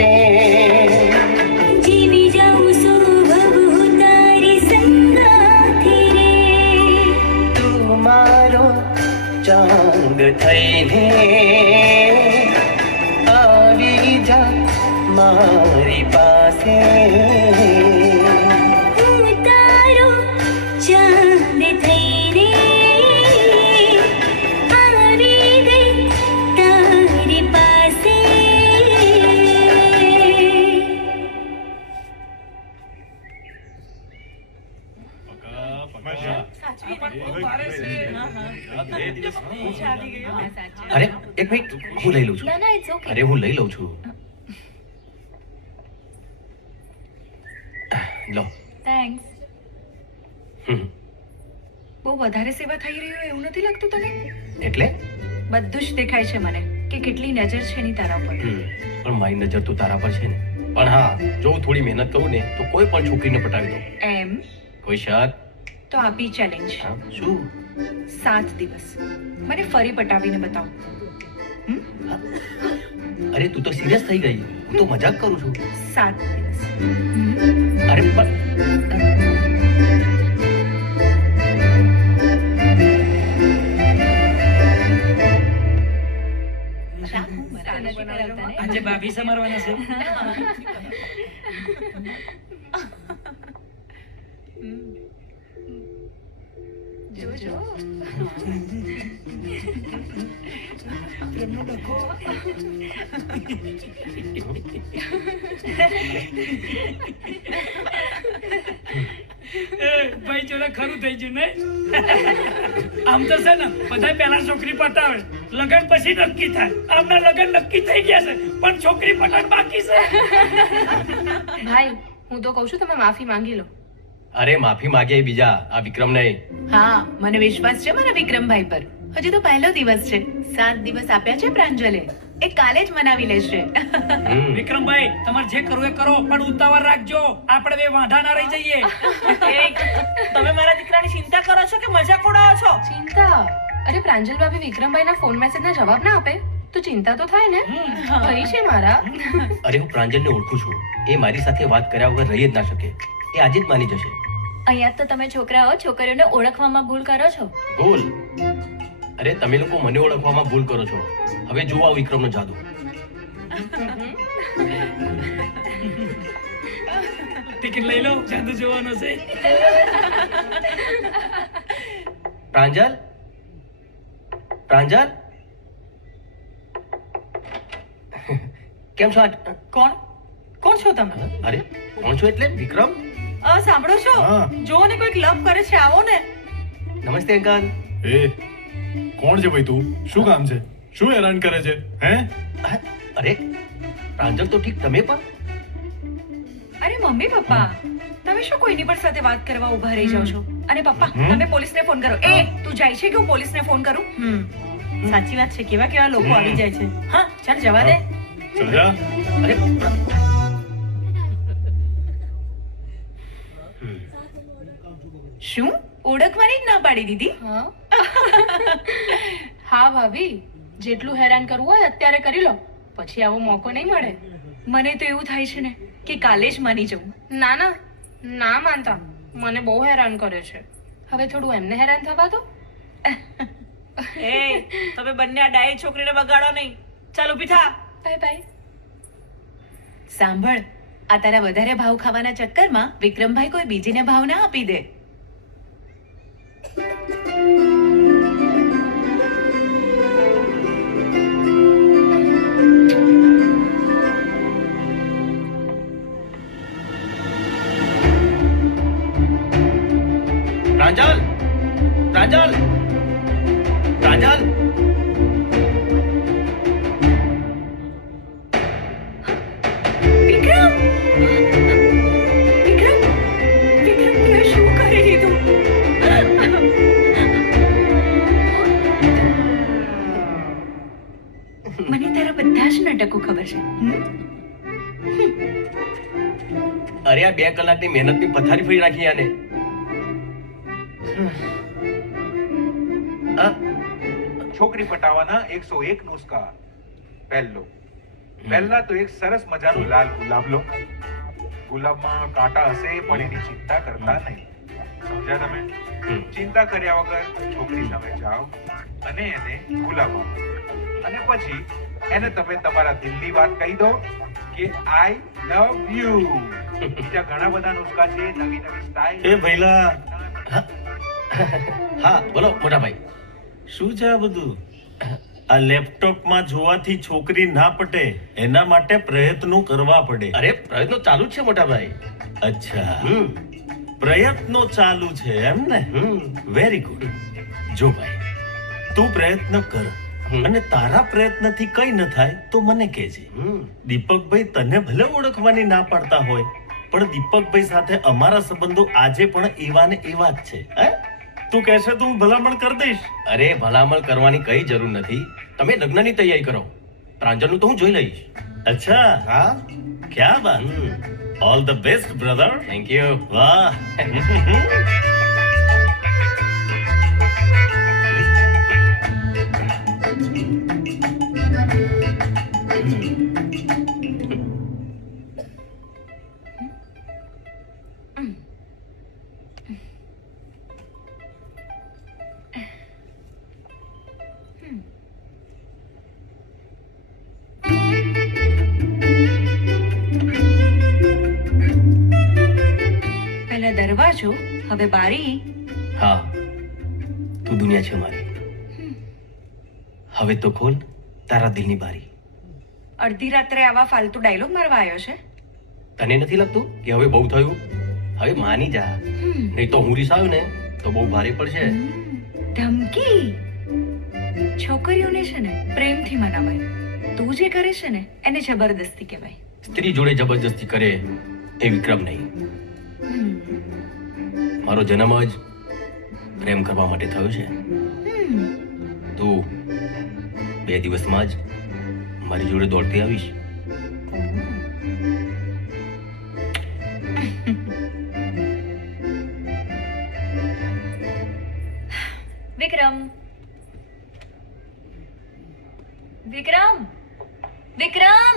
રે જીવી જાઉં સુભવ હું તારી સંગાથે રે તું મારો ચાંદ થઈને આવી જા મારી પાસે હું તારો ચાંદ થઈને આવી ગઈ તારી પાસે અરે એક મિનિટ, હું લઈ લઉં છું. ના ના ઇટ્સ ઓકે. અરે હું લઈ લઉં છું. લો. થેન્ક્સ. હમ. બહુ વધારે સેવા થઈ રહી હોય એવું નથી લાગતું તને? એટલે બધું જ દેખાય છે મને કે કેટલી નજર છે એની તારા ઉપર. પણ મારી નજર તો તારા પર છે ને. પણ હા, જો હું થોડી મહેનત કરું ને તો કોઈ પણ છોકરીને પટાવી દઉં. એમ કોઈ શરત? તો આપી ચેલેન્જ. હા, શું? 7 દિવસ મને ફરી પટાવીને બતાવ. અરે તું તો સિરિયસ થઈ ગઈ. હું તો મજાક કરું છું. 7 દિવસ. અરે પણ આજે ભાભી સમારવાના છે. જોજો. ભાઈ જોડે ખરું થઈ ગયું ને. આમ તો છે ને બધા પહેલા છોકરી પટાવે, લગન પછી નક્કી થાય. આમના લગન નક્કી થઈ ગયા છે પણ છોકરી પટાણ બાકી છે. ભાઈ હું તો કહું છું તમે માફી માંગી લો. અરે માફી માગે એ બીજા, આ વિક્રમ નહીં. હા, મને વિશ્વાસ છે મારા વિક્રમભાઈ પર. હજી તો પહેલો દિવસ છે. 7 દિવસ આપ્યા છે પ્રાંજલે. એ કાલે જ મનાવી લેશે. વિક્રમભાઈ તમારે જે કરવું એ કરો પણ ઉતાવળ રાખજો. આપણે બે વાંઢા ના રહી જઈએ. તમે મારા દીકરાની ચિંતા કરો છો કે મજાક ઉડાવો છો? ચિંતા? અરે પ્રાંજલ ભાભી વિક્રમભાઈના ફોન મેસેજના જવાબ ના આપે તો ચિંતા તો થાય ને. ભાઈ છે મારા. અરે હું પ્રાંજલને ઓળખું છું. એ મારી સાથે વાત કર્યા વગર રહી જ ના શકે. એ આજે જ માની જશે. અહીંયા તો તમે છોકરાઓ છોકરીઓને ઓળખવામાં ભૂલ કરો છો. ભૂલ? અરે તમે લોકો મને ઓળખવામાં ભૂલ કરો છો. હવે જુઓ આ વિક્રમનો જાદુ. ટિકિટ લઈ લો, જાદુ જોવાનો છે. પ્રાંજલ, પ્રાંજલ, કેમ છો? કોણ કોણ છો તમે? અરે કોણ છો એટલે? વિક્રમ. સાંભળો છો? હા. જો ને કોઈક લવ કરે છે, આવો ને. નમસ્તે અંકલ. એ કોણ છે ભાઈ તું? શું કામ છે? શું હેરાન કરે છે? હે? અરે પ્રાંજલ તો ઠીક, તમે પણ? અરે મમ્મી પપ્પા, તમે શું કોઈની પણ સાથે વાત કરવા ઊભા રહી જાવ છો? અને પપ્પા તમે પોલીસને ફોન કરો. એ તું જાય છે કે હું પોલીસને ફોન કરું? સાચી વાત છે. કેવા કેવા લોકો આવી જાય છે. હા, ચાલ જવા દે. ચલ જા. અરે શું ઓળખવાની જ ના પાડી દીધી? હા ભાભી, જેટલું હેરાન કરવું હોય અત્યારે કરી લો, પછી આવો મોકો નહીં મળે. મને તો એવું થાય છે ને કે કાલે જ માની જાઉં. ના ના ના માનતા, મને બહુ હેરાન કરે છે. હવે થોડું એમને હેરાન થવા દો. એ તમે બંને આ ડાઈ છોકરીને બગાડો નહીં. ચાલ ઊભી થા. Bye bye. સાંભળ, આ તારા વધારે ભાવ ખાવાના ચક્કરમાં વિક્રમભાઈ કોઈ બીજીને ભાવ ના આપી દે. પ્રાંજલ, પ્રાંજલ, પ્રાંજલ. વિક્રમ, વિક્રમ, વિક્રમ તે શું કરી લીધું? મને તારા બધા જ નાટકો ખબર છે. અરે આ 2 કલાકની મહેનતની પથારી ફરી નાખી આને. છોકરી પટાવવાના 101 નુસ્ખા. પહેલો, પહેલા તો એક સરસ મજાનું લાલ ગુલાબ લો. ગુલાબમાં કાંટા હશે પણ એની ચિંતા કરતા નહીં. સમજ્યા તમે? ચિંતા કર્યા વગર છોકરી સામે જાઓ અને એને ગુલાબ આપો. અને પછી એને તમે તમારા દિલની વાત કહી દો કે આઈ લવ યુ. ત્યાં ઘણા બધા નુસ્ખા છે, નવી નવી સ્ટાઇલ. એ ભઈલા, હા બોલો મોટા ભાઈ. શું છે આ બધું? આ લેપટોપમાં જોવાથી છોકરી ના પટે એના માટે પ્રયત્નો કરવા પડે. અરે પ્રયત્નો ચાલુ જ છે મોટા ભાઈ. અચ્છા, પ્રયત્નો ચાલુ છે એમ ને? Very good. જો ભાઈ, તું પ્રયત્ન કર અને તારા પ્રયત્નથી કઈ ન થાય તો મને કહેજે. દીપકભાઈ તને ભલે ઓળખવાની ના પાડતા હોય, પણ દીપકભાઈ સાથે અમારા સંબંધો આજે પણ એવા ને એવા જ છે. હે, તું કહેશે તો હું ભલામણ કરી દઈશ. અરે ભલામણ કરવાની કઈ જરૂર નથી. તમે લગ્નની તૈયારી કરો. પ્રાંજલનું તો હું જોઈ લઈશ. અચ્છા, હા, ક્યાં Baat. All the best brother. Thank you. વાહ. પહેલા દરવાજો, હવે બારી. હા, તું દુનિયા છે મારી. હવે તો ખોલ તારા દિલની બારી. અડધી રાત્રે આવા ફાલતુ ડાયલોગ મારવા આવ્યો છે? તને નથી લાગતું કે હવે બહુ થયું? હવે માની જા, નહીં તો હું રીસાયું ને તો બહુ ભારે પડશે. ધમકી? છોકરીઓને છે ને પ્રેમથી મનાવાય. તું જે કરે છે ને એને જબરદસ્તી કહેવાય. સ્ત્રી જોડે જબરજસ્તી કરે એ વિક્રમ નહીં. મારો જન્મ જ પ્રેમ કરવા માટે થયો છે. તું 2 દિવસમાં જ મારી જોડે દોડતી આવીશ. વિક્રમ, વિક્રમ, વિક્રમ,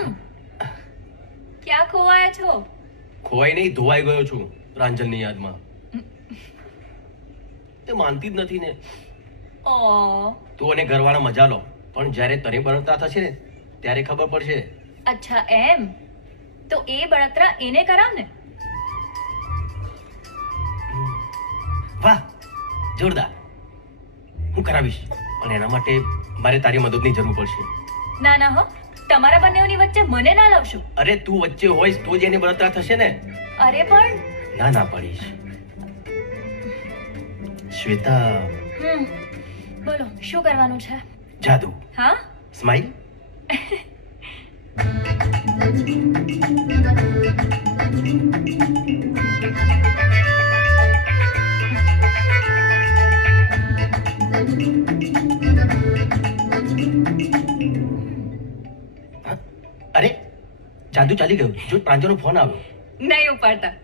ક્યાં ખોવાયા છો? ખોવાઈ નહીં, ધોવાઈ ગયો છું પ્રાંજલની યાદમાં. તે માનતી જ નથી ને. ઓ, તું અને ઘરવાળા મજા લો, પણ જ્યારે તને બળતરા થશે ને ત્યારે ખબર પડશે. અચ્છા એમ? તો એ બળતરા એને કરાવ ને. વાહ, જોરદાર. હું કરાવીશ, પણ એના માટે મારે તારી મદદની જરૂર પડશે. ના ના હો, તમારા બંનેઓની વચ્ચે મને ના લાવશો. અરે તું વચ્ચે હોઈશ તો જ એને બળતરા થશે ને. અરે પણ ના ના પાડીશ. શ્વેતા, બોલો શું કરવાનું છે? જાદુ. હા, સ્માઈલ. અરે જાદુ ચાલી ગયું. જો પ્રાંજલનો ફોન આવ્યો. નહીં ઉપાડતા.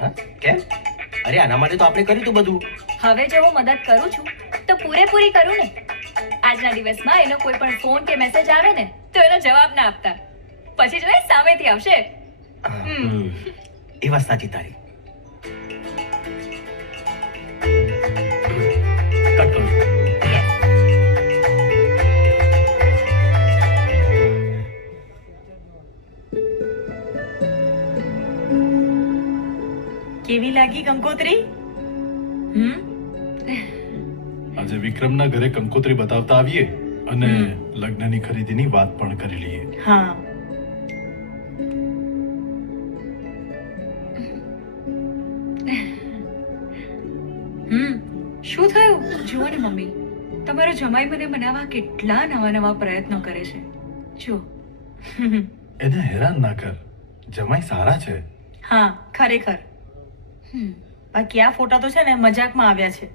હા, કેમ? અરે આના માટે તો આપણે કર્યું તું બધું. હવે જો હું મદદ કરું છું તો પૂરેપૂરી કરું ને. આજના દિવસમાં એનો કોઈ પણ ફોન કે મેસેજ આવે ને તો એનો જવાબ ના આપતા. પછી જો એ સામેથી આવશે. એ વાત સાચી તારી. કટ કરું. કેવી લાગી કંકોત્રી? આજે વિક્રમના ઘરે કંકોત્રી બતાવતા આવીએ અને લગ્નની ખરીદીની વાત પણ કરી લઈએ. હા, શું થયું? જુઓ ને મમ્મી, તમારો જમાઈ મને મનાવવા કેટલા નવા નવા પ્રયત્નો કરે છે. જો. એને હેરાન ના કર, જમાઈ સારા છે. હા, ખરેખર. બાકી આ ફોટા તો છે ને મજાકમાં આવ્યા છે,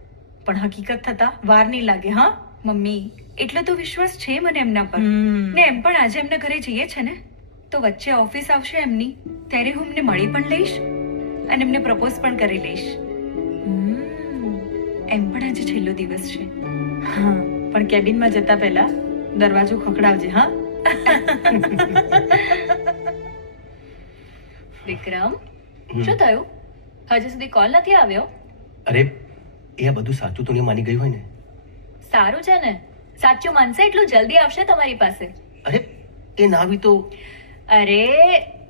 પણ હકીકત થતા વાર નહીં લાગે. હા મમ્મી, એટલો તો વિશ્વાસ છે મને એમના પર. ને એમ પણ આજે એમના ઘરે જઈએ છે ને તો વચ્ચે ઓફિસ આવશે એમની, ત્યારે હું એમને મળી પણ લઈશ અને એમને પ્રપોઝ પણ કરી લઈશ. એમ પણ આજે છેલ્લો દિવસ છે. હા, પણ કેબિનમાં જતા પહેલા દરવાજો ખખડાવજે. હા, વિક્રમ શું થયું હજી સુધી કોલ નથી આવ્યો? અરે એ આ બધું સાચું તો નહીં માની ગઈ હોય ને. સારું છે ને, સાચું માનશે એટલું જલ્દી આવશે તમારી પાસે. અરે એ ના આવી તો અરે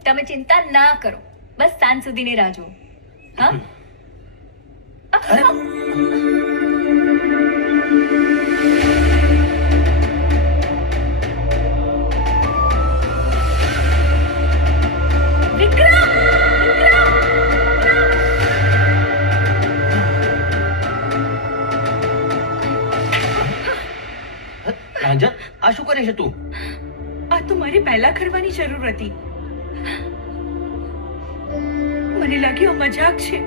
તમે ચિંતા ના કરો, બસ સાંજ સુધીની રાહ જુઓ. હા પ્રાંજલ, આ શું કરે છે તું? આ તો મારી પહેલા કરવાની જરૂર હતી. મને લાગ્યું આ મજાક છે,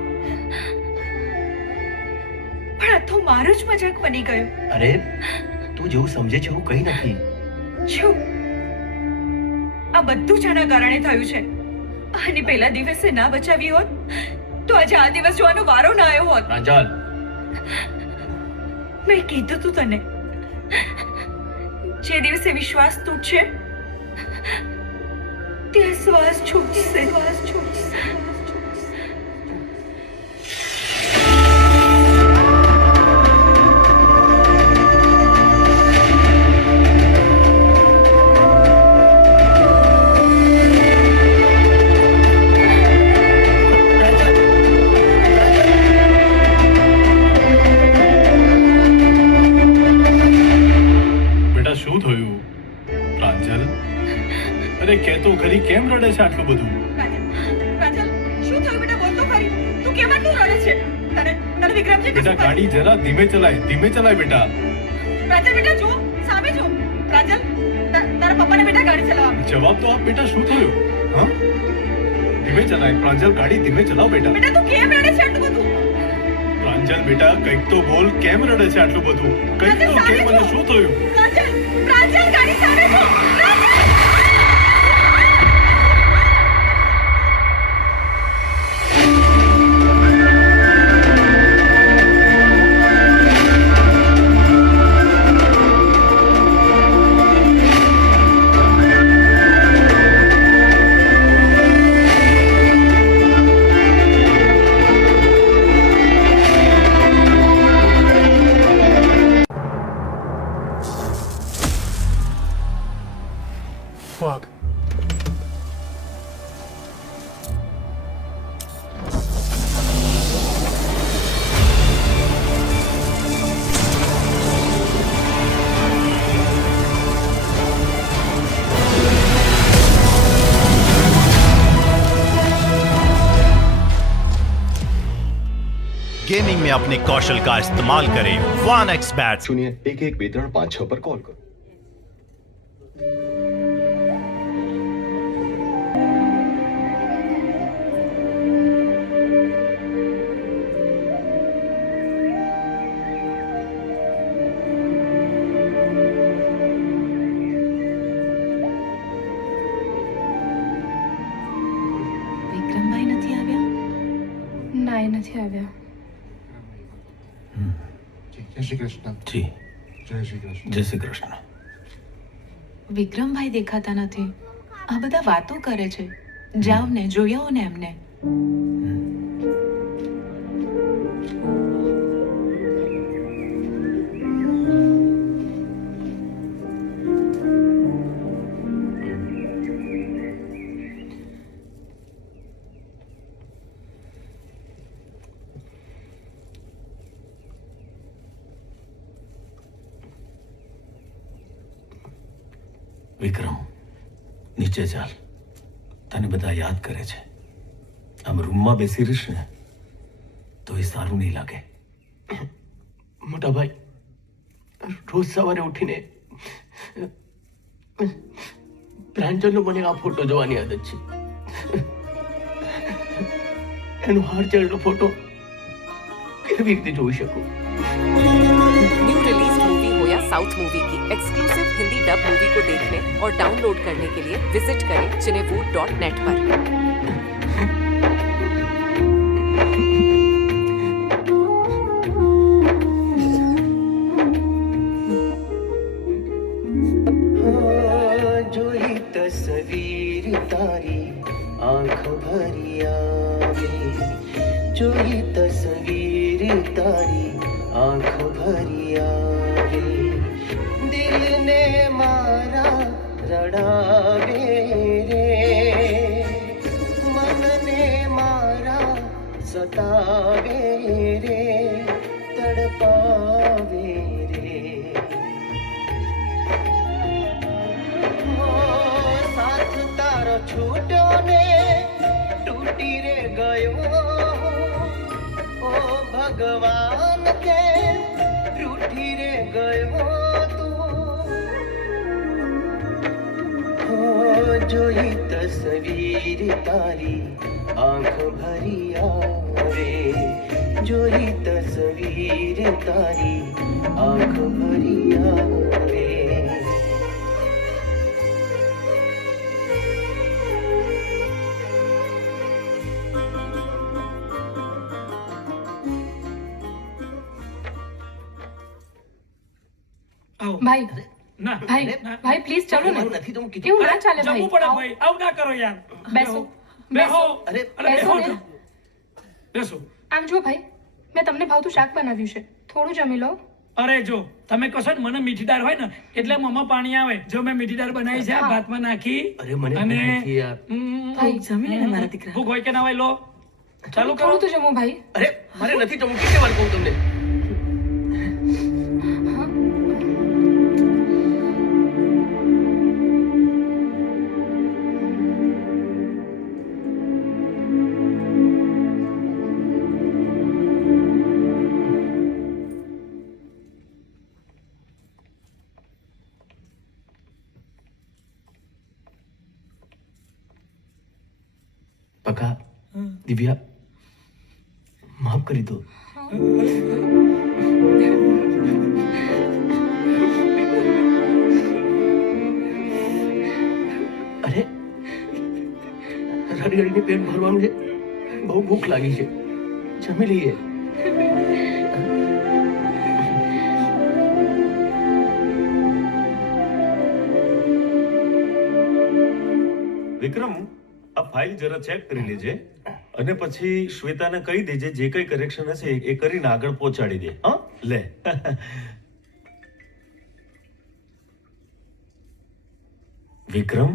પણ આ તો મારો જ મજાક બની ગયો. અરે તું જેવું સમજે છે એવું કઈ નથી. જો આ બધું જ આના કારણે થયું છે. આને પહેલા દિવસે ના બચાવી હોત તો આજે આ દિવસ જોવાનો વારો ના આવ્યો હોત. પ્રાંજલ, મેં કીધું તું તને, જે દિવસે વિશ્વાસ તૂટશે તે શ્વાસ છૂટશે. બેટા શું થયું પ્રાંજલ? અરે કે તો ખરી કેમ રડે છે આટલું બધું? પ્રાંજલ, શું થયું બેટા? બોલ તો ખરી, તું કેમ આટલું રડે છે? તને વિક્રમજી બેટા ગાડી જરા ધીમે ચલાય બેટા. પ્રાંજલ બેટા જો, સામે જો. પ્રાંજલ, તારા પપ્પાને બેટા ગાડી ચલાવવા. જવાબ તો આપ બેટા, શું થયું? હા, ધીમે ચલાય પ્રાંજલ, ગાડી ધીમે ચલાવ બેટા. બેટા તું કેમ રડે છે આટલું બધું? પ્રાંજલ બેટા કંઈક તો બોલ, કેમ રડે છે આટલું બધું? કંઈક તો કે મને શું થયું? પ્રાંજલ ગાડી સામે જો. Fuck. गेमिंग में अपने कौशल का इस्तेमाल करें 1xBet. 011235 पर कॉल करो. વિક્રમભાઈ નથી આવ્યા? ના, એ નથી આવ્યા. जय श्री कृष्ण. જી, जय श्री कृष्ण. જય શ્રી કૃષ્ણ. વિક્રમભાઈ દેખાતા નથી. આ બધા વાતો કરે છે. જાવ ને, જોઈ આવો ને એમને. વિક્રમ, નીચે ચાલ. તને બધા યાદ કરે છે. આમ રૂમમાં બેસી રહીશ ને તો એ સારું નહીં લાગે. મોટા ભાઈ, રોજ સવારે ઉઠીને પ્રાંજલનો મને આ ફોટો જોવાની આદત છે. એનો હાર ચડેલો ફોટો કેવી રીતે જોઈ શકું? न्यू रिलीज मूवी हो या साउथ मूवी की एक्सक्लूसिव हिंदी डब मूवी को देखने और डाउनलोड करने के लिए विजिट करें cinewood.net पर. जो આંખ ભરી આવે જોઈ તસવીર તારી આંખ ભરી આવે દિલને મારા રડાવે રે મનને મારા સતાવે રે તડપાવે રે સાથ તારો છૂટ્યો ને તૂટી રે ગયો ઓ ભગવાન કે રૂઠી રે ગયો તું જોઈ તસવીર તારી આંખ ભરી આવે જોઈ તસવીર તારી આંખ ભરી આવે ભાઈ ના ભાઈ ભાઈ પ્લીઝ ચલો ને નથી તો હું કીધું એવું ના ચાલે જમવું પડે ભાઈ આવું ના કરો યાર બેસો બેહો અરે બેસો ને બેસો આમ જો ભાઈ મેં તમને ભાવતું શાક બનાવ્યું છે થોડું જમી લો અરે જો તમે કહો છો ને મને મીઠી દાળ હોય ને એટલે મોંમાં પાણી આવે જો મેં મીઠી દાળ બનાવી છે આ ભાતમાં નાખી અરે મને અને ભૂખ નથી યાર. ભાઈ જમી લે મારા દીકરા ભૂખ હોય કે ના હોય લો ચાલુ કરો થોડું તો જમો ભાઈ અરે મારે નથી તો હું કેટલી વાર કહું તમને પકા દિવ્યા માફ કરી દો અરે રડી રડીને પેટ ભરવાનું છે બહુ ભૂખ લાગી છે જમી લઈએ વિક્રમ આ ફાઇલ જરા ચેક કરી લેજે અને પછી શ્વેતાને કહી દેજે જે કઈ કરેક્શન હશે એ કરીને આગળ પહોંચાડી દે હા લે વિક્રમ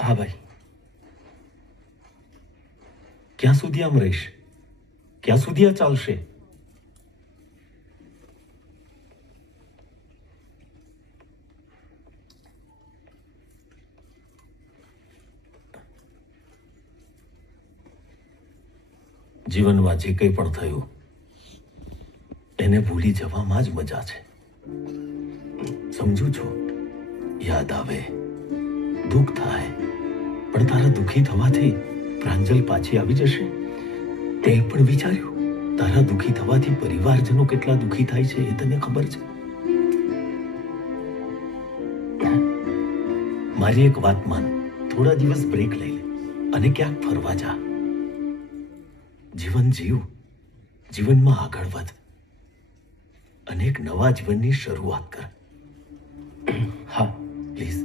હા ભાઈ ક્યાં સુધી આમ રહીશ ક્યાં સુધી આ ચાલશે જીવનમાં જે કંઈ પણ થયું એને ભૂલી જવામાં જ મજા છે સમજુ છો યાદ આવે દુઃખ થાય પણ તારા દુઃખી થવાથી પ્રાંજલ પાછી આવી જશે તે પણ વિચાર્યું તારા દુઃખી થવાથી પરિવારજનો કેટલા દુઃખી થાય છે એ તને ખબર છે મારી એક વાત માન થોડા દિવસ બ્રેક લઈ લે અને ક્યાંક ફરવા જા જીવન જીવ જીવનમાં આગળ વધ અને એક નવા જીવનની શરૂઆત કર હા પ્લીઝ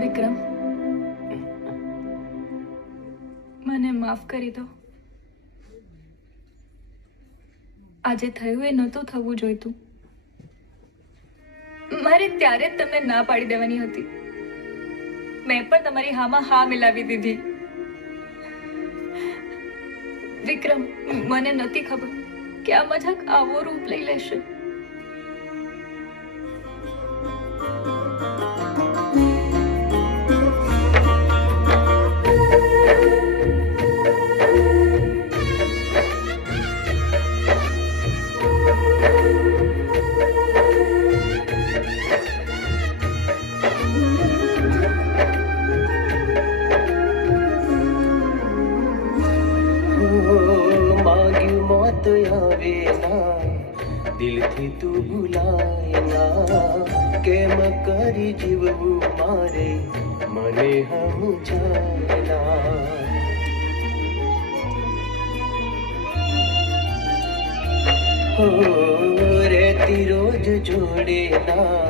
વિક્રમ મને માફ કરી દો આજે થયું એ નહોતું થવું જોઈતું મારે ત્યારે જ તમને ના પાડી દેવાની હતી મેં પણ તમારી હામાં હા મિલાવી દીધી વિક્રમ મને નથી ખબર કે આ મજાક આવો રૂપ લઈ લેશે માગ્યું મોત આવે ના, દિલથી તું ભૂલાય ના, કેમ કરી જીવવું મારે મને સમજાય ના. રહેતી રોજ જોડે ના,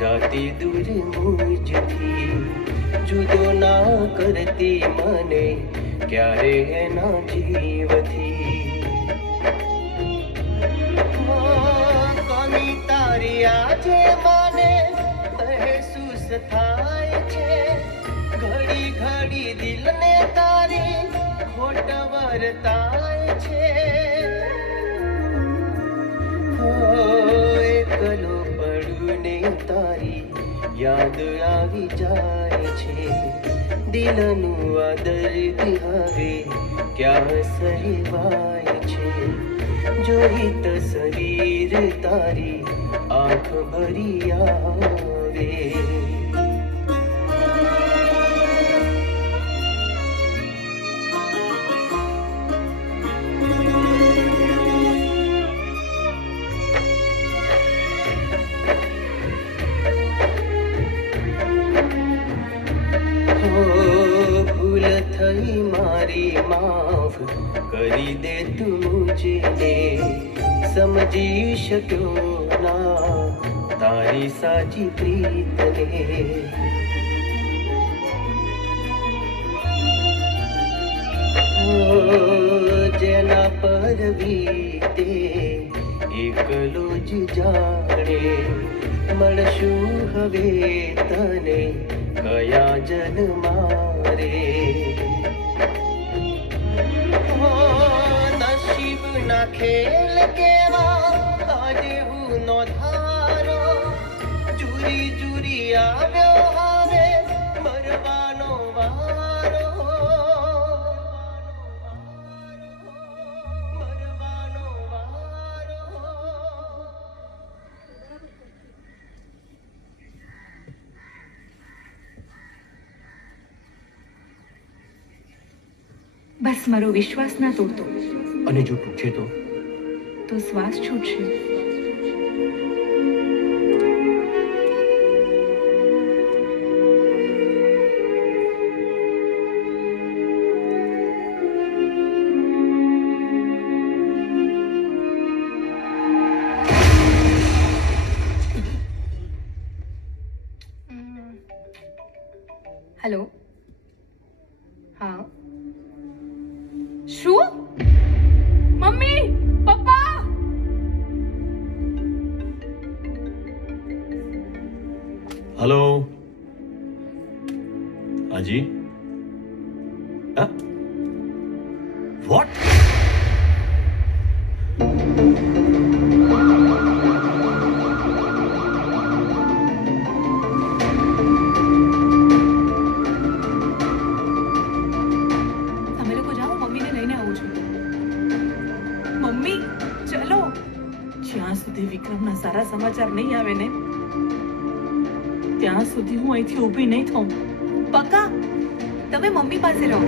જાતી દૂર મુજથી, જુદો ના કરતી મને ક્યારે એના જીવથી. કમી તારી આજે મને મહેસૂસ થાય છે, ઘડી ઘડી દિલને તારી ખોટ વર્તાય છે. એકલો પડું ને તારી યાદ આવી જાય છે, દિલનું આ દર્દ હવે ક્યાં સહેવાય છે. જોઈ તસવીર તારી આંખ ભરી આવે. ભૂલ થઈ મારી માફ કરી દે તું મુજને, સમજી શક્યો ના તારી સાચી પ્રીતને. જેના પર વીતે એકલો જ જાણે, મળશું હવે તને કયા જન્મારે. નસીબ ના ખેલ કેવા આજે હું નો ધારો, ચૂરી ચૂરી આવ્યો હવે મરવાનો વારો. મરવાનો વારો. બસ મારો વિશ્વાસ ના તોડતો, અને જો તૂટે તો શ્વાસ છૂટશે. હેલો, હા શું? મમ્મી, પપ્પા, હલો, હાજી, વોટ? તમે લોકો જાઓ, મમ્મીને લઈને આવું છું. મમ્મી ચલો, જ્યાં સુધી વિક્રમના સારા સમાચાર નહીં આવે ને ત્યાં સુધી હું અહીંથી ઊભી નહીં થઉં. પક્કા તમે મમ્મી પાસે રહો.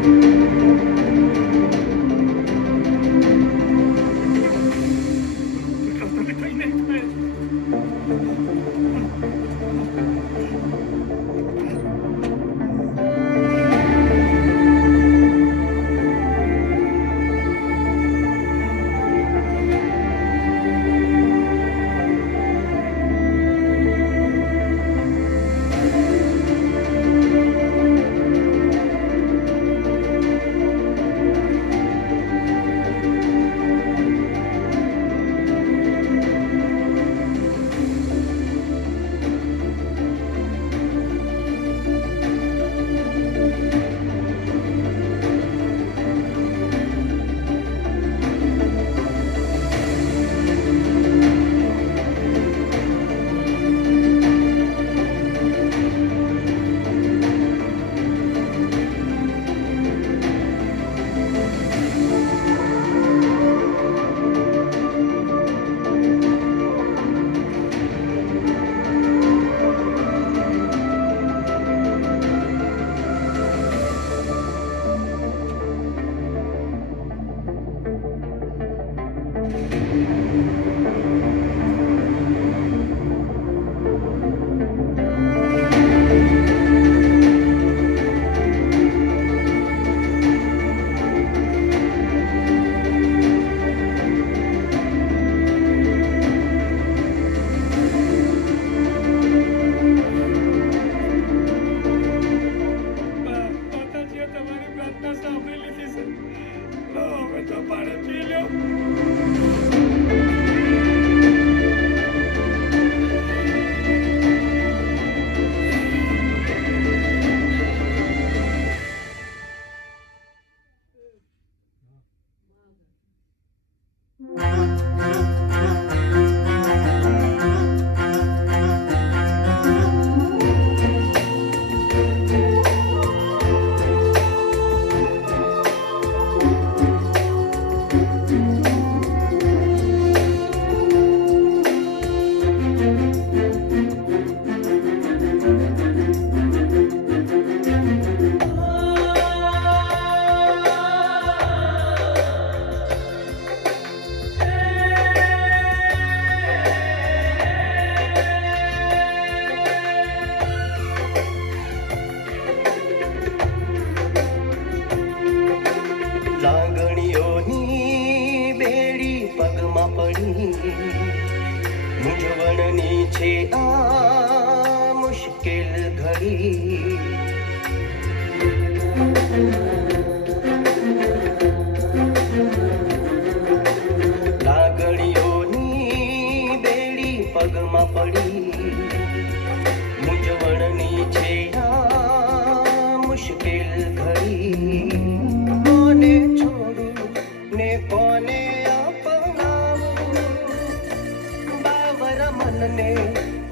પગમાં પડી મૂંઝવણની છે આ મુશ્કેલ ઘડી લાગણીઓની બેડી પગમાં પડી મૂંઝવણની છે આ મુશ્કેલ ઘડી કોને છોડું ને કોને અપનાવું બાવર મનને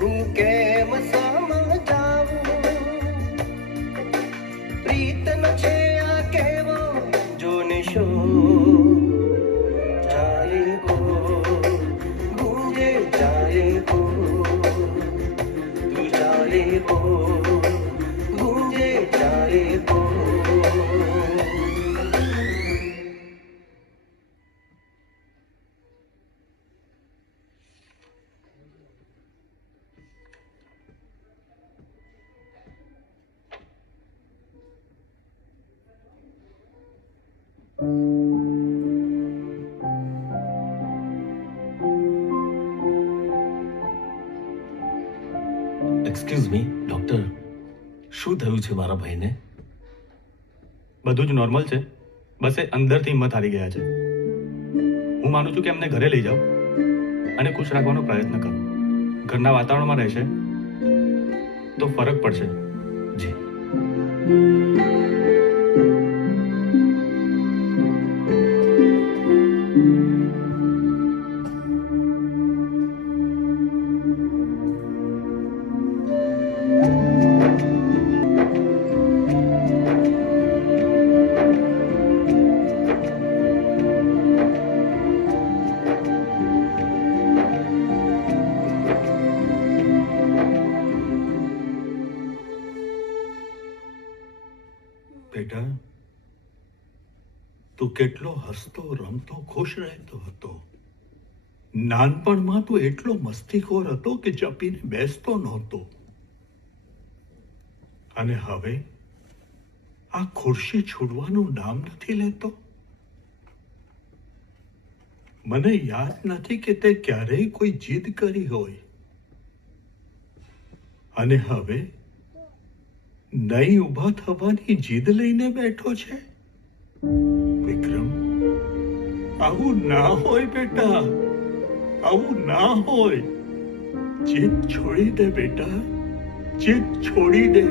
હું કેમ સમજાવું પ્રીતનો છે આ કેવો જોને શો ચાલે કો ગુંજે ચાલે કો તું ચાલે કો ગુંજે ચાલે કો એક્સક્યુઝ મી ડોક્ટર, શું થયું છે મારા ભાઈને? બધું જ નોર્મલ છે, બસ એ અંદરથી હિંમત હારી ગયા છે. હું માનું છું કે એમને ઘરે લઈ જાઓ અને ખુશ રાખવાનો પ્રયત્ન કરો. ઘરના વાતાવરણમાં રહેશે તો ફરક પડશે. જી. બેટા, તું કેટલો હસતો રમતો ખુશ રહેતો હતો. નાનપણમાં તું એટલો મસ્તીખોર હતો કે ચપીને બેસતો નહોતો. અને હવે આ ખુરશી છોડવાનું નામ નથી લેતો. મને યાદ નથી કે તે ક્યારેય કોઈ જીદ કરી હોય. અને હવે નહીં ઊભા થવાની જીદ લઈને બેઠો છે. વિક્રમ, આવું ના હોય બેટા, આવું ના હોય. જીદ છોડી દે બેટા, જીદ છોડી દે.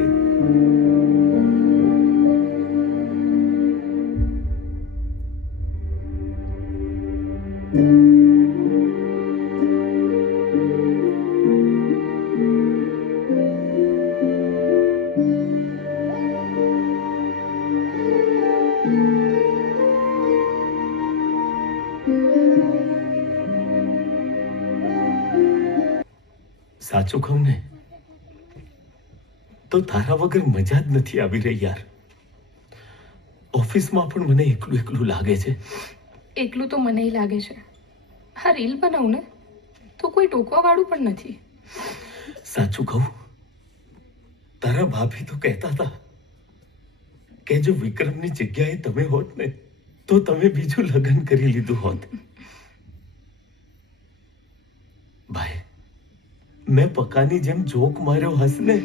સાચું કહું ને તો તારા વગર મજા જ નથી આવી રહી યાર. ઓફિસમાં પણ મને એકલું એકલું લાગે છે. એકલું તો મને લાગે છે. આ રીલ બનાવું ને તો કોઈ ટોકવા વાળું પણ નથી. સાચું કહું, તારા ભાભી તો કહેતા હતા કે જો વિક્રમની જગ્યાએ તમે હોત ને તો તમે બીજું લગ્ન કરી લીધું હોત. ભાઈ, મેં પકાની જેમ જોક માર્યો હસને.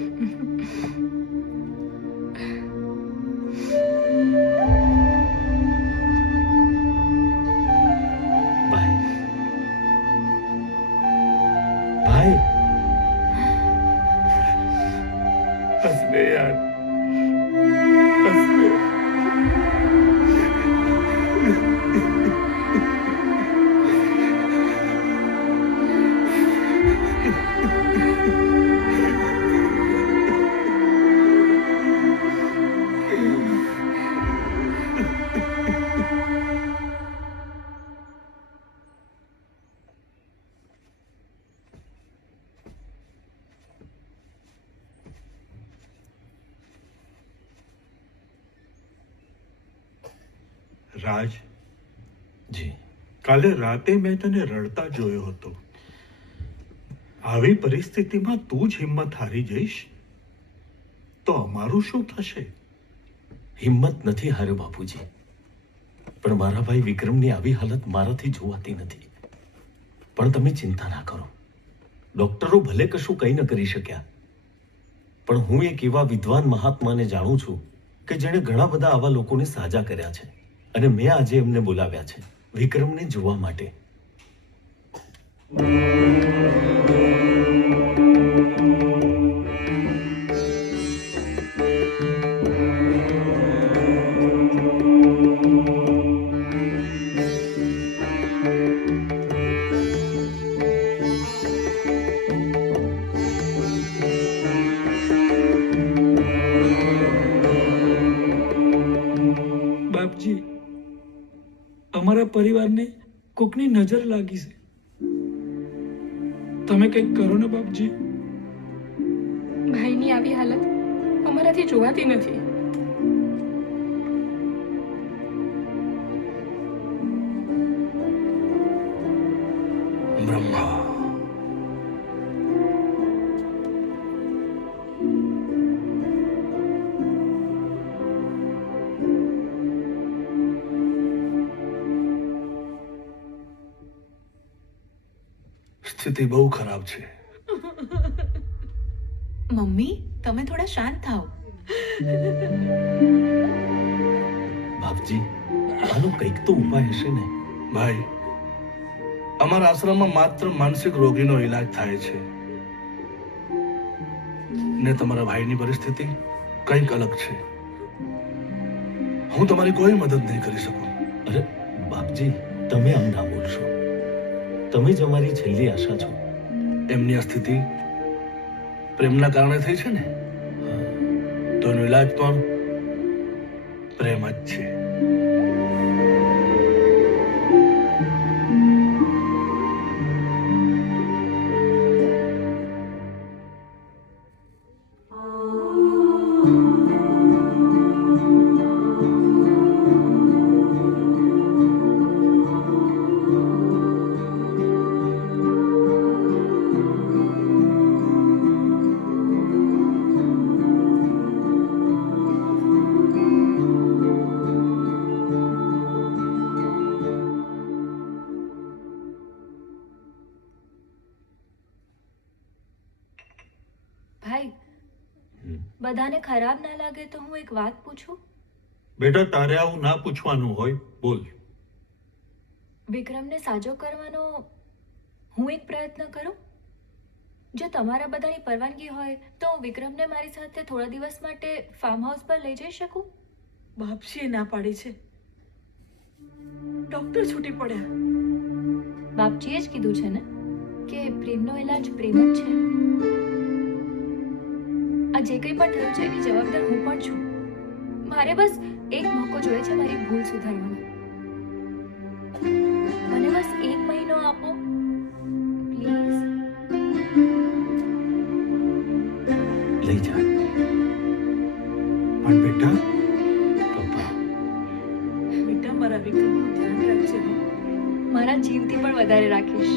ભાઈ, ભાઈ, હસને યાર, હસને. રાજ, જી, કાલે રાતે મેં તને રડતા જોયો હતો. આવી પરિસ્થિતિમાં તું જ હિંમત હારી જઈશ તો અમારું શું થશે? હિંમત નથી હાર્યો બાપુજી, પણ મારા ભાઈ વિક્રમની આવી હાલત મારાથી જોવાતી નથી. પણ તમે ચિંતા ના કરો. ડોક્ટરો ભલે કશું કંઈ ન કરી શક્યા, પણ હું એક એવા વિદ્વાન મહાત્માને જાણું છું કે જેણે ઘણા બધા આવા લોકોને સાજા કર્યા છે, અને મેં આજે એમને બોલાવ્યા છે વિક્રમને જોવા માટે. બાપજી, અમારા પરિવારને કોકની નજર લાગી છે. તમે કંઈક કરો ને બાપજી. ભાઈની આવી હાલત અમારાથી જોવાતી નથી. બ્રહ્મા, સ્થિતિ બહુ ખરાબ છે. મમ્મી, તમે થોડા શાંત થાઓ. બાપજી, આનો કંઈક તો ઉપાય હશે ને? ભાઈ, અમારા આશ્રમમાં માત્ર માનસિક રોગીનો ઈલાજ થાય છે, ને તમારા ભાઈની પરિસ્થિતિ કંઈક અલગ છે. હું તમારી કોઈ મદદ નહીં કરી શકું. અરે બાપજી, તમે આમ ના બોલશો. તમે જ અમારી છેલ્લી આશા છો. એમની આ સ્થિતિ પ્રેમના કારણે થઈ છે ને, તો એનો ઈલાજ પણ પ્રેમ જ છે. ભાઈ, બધાને ખરાબ ના લાગે તો હું એક વાત પૂછું? બેટા, તારે આવું ના પૂછવાનું હોય. બોલ. વિક્રમને સાજો કરવાનો હું એક પ્રયત્ન કરું? જો તમારા બધાની પરવાનગી હોય તો હું વિક્રમને મારી સાથે થોડા દિવસ માટે ફાર્મ હાઉસ પર લઈ જઈ શકું? બાપજીએ ના પાડી છે. ડોક્ટર છૂટી પડ્યા. બાપજીએ જ કીધું છે ને કે પ્રેમનો ઈલાજ પ્રેમ જ છે. આ જે કંઈ પણ થયું છે એની જવાબદાર હું પણ છું. મારે બસ એક મોકો જોઈએ છે મારી ભૂલ સુધારવાનો. મને બસ 1 મહિનો આપો પ્લીઝ. લઈ જા. પણ બેટા, બેટા, મારા વિક્રમનું ધ્યાન રાખજે. મારા જીવથી પણ વધારે રાખીશ.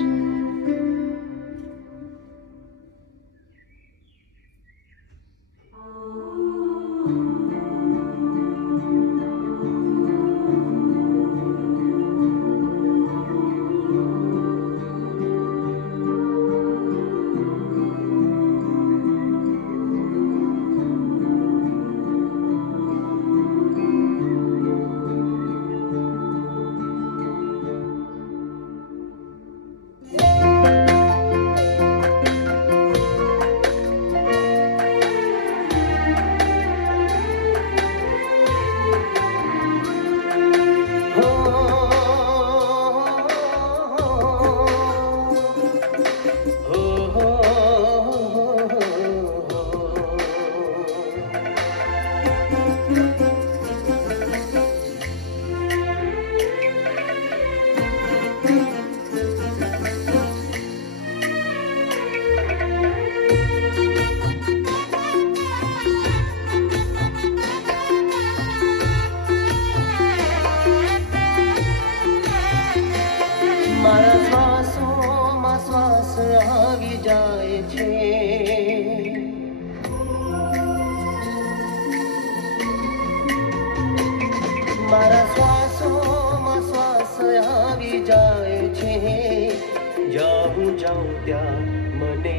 જાઉં ત્યાં મને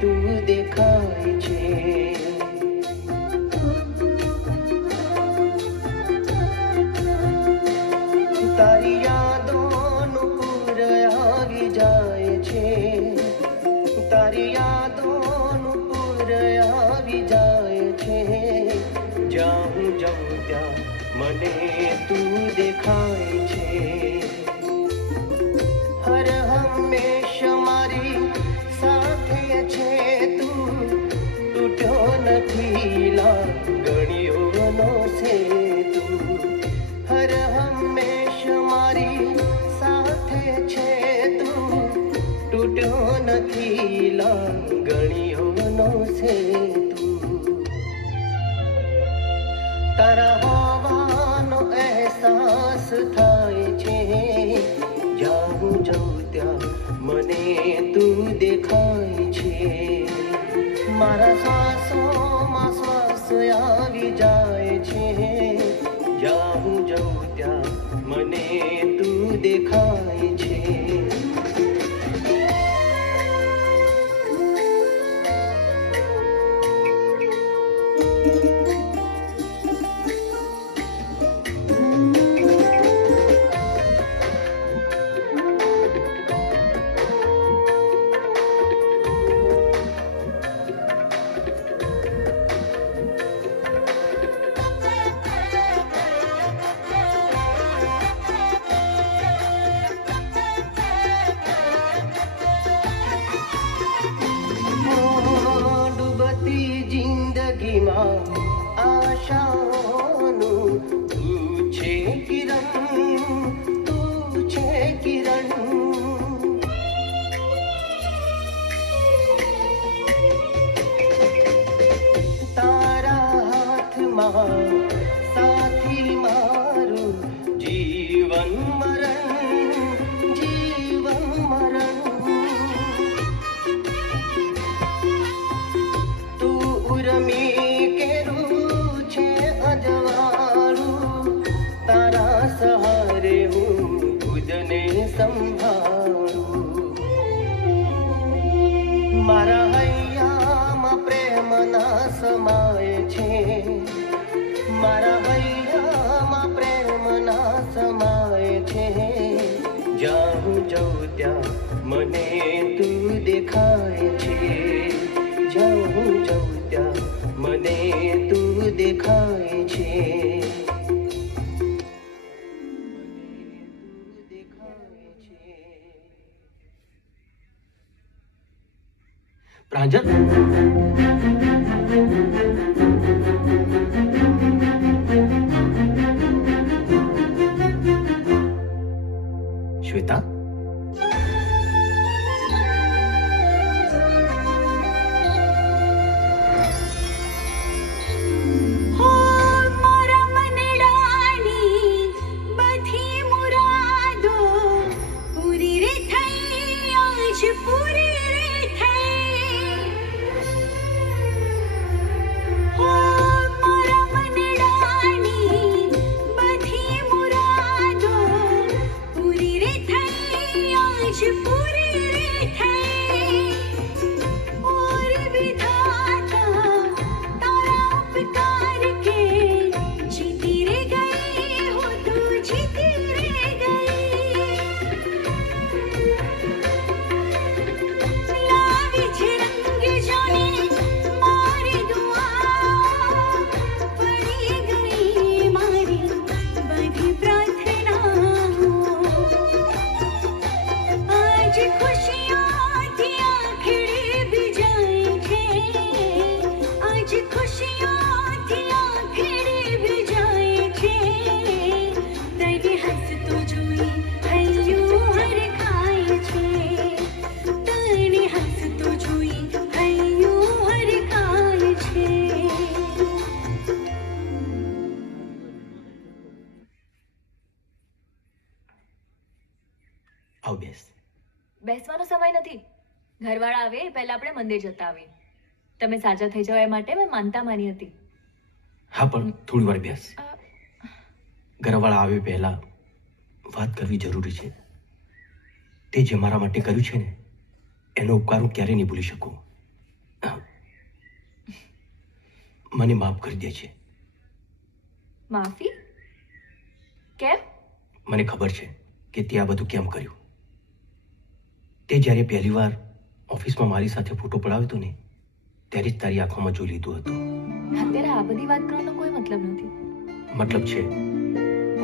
તું દેખાય છે. તારી યાદોનું પૂર આવી જાય છે, તારી યાદોનું પૂર આવી જાય છે. જ્યાં હું જાઉં ત્યાં મને તું દેખાય છે. હર હંમેશા મારી સાથે છે તું, તૂટ્યો નથી લાગણીઓનો સેતુ. હર હંમેશા મારી સાથે છે તું, તૂટ્યો નથી લાગણીઓનો સેતુ. તારા હોવાનો અહેસાસ થાય છે, જ્યાં હું જાઉં ત્યાં મને તું દેખાય છે. મારા શ્વાસોમાં શ્વાસ આવી જાય છે, જ્યાં હું જાઉં ત્યાં મને તું દેખાય છે. ડૂબતી જિંદગીમાં આશાઓનું તું છે કિરણ, તું છે કિરણ. તારા હાથમાં સાથી મારું જીવન મરણ, જીવન મરણ. ઉર્મી કેરું છે અજવાળું, તારા સહારે હું ખુદને સંભાળું. મારા હૈયામાં પ્રેમના સમાય છે, મારા હૈયામાં પ્રેમના સમાય છે. જ્યાં હું જાઉં ત્યાં મને તું દેખાય છે, જ્યાં હું જાઉં ત્યાં મને તું દેખાય છે. પ્રાંજલ, શ્વેતા, આવ બેસ. બેસવાનો સમય નથી. ઘરવાળા આવે એ પહેલા આપણે મંદિર જતા આવીએ. તમે સાજા થઈ જાવ એ માટે મેં માનતા માની હતી. હા, પણ થોડી વાર બેસ. ઘરવાળા આવે પહેલા વાત કરવી જરૂરી છે. તે જે મારા માટે કર્યું છે ને એનો ઉપકાર હું ક્યારે નહીં ભૂલી શકું. મને માફ કરી દે છે. માફી? કેમ? મને ખબર છે કે તે આ બધું કેમ કર્યું. તે જ્યારે પહેલી વાર ઓફિસમાં મારી સાથે ફોટો પડાવ્યો હતો ને, ત્યારે જ તારી આંખોમાં જોઈ લીધું હતું. અત્યારે આ બધી વાત કરવાનો કોઈ મતલબ નથી. મતલબ છે,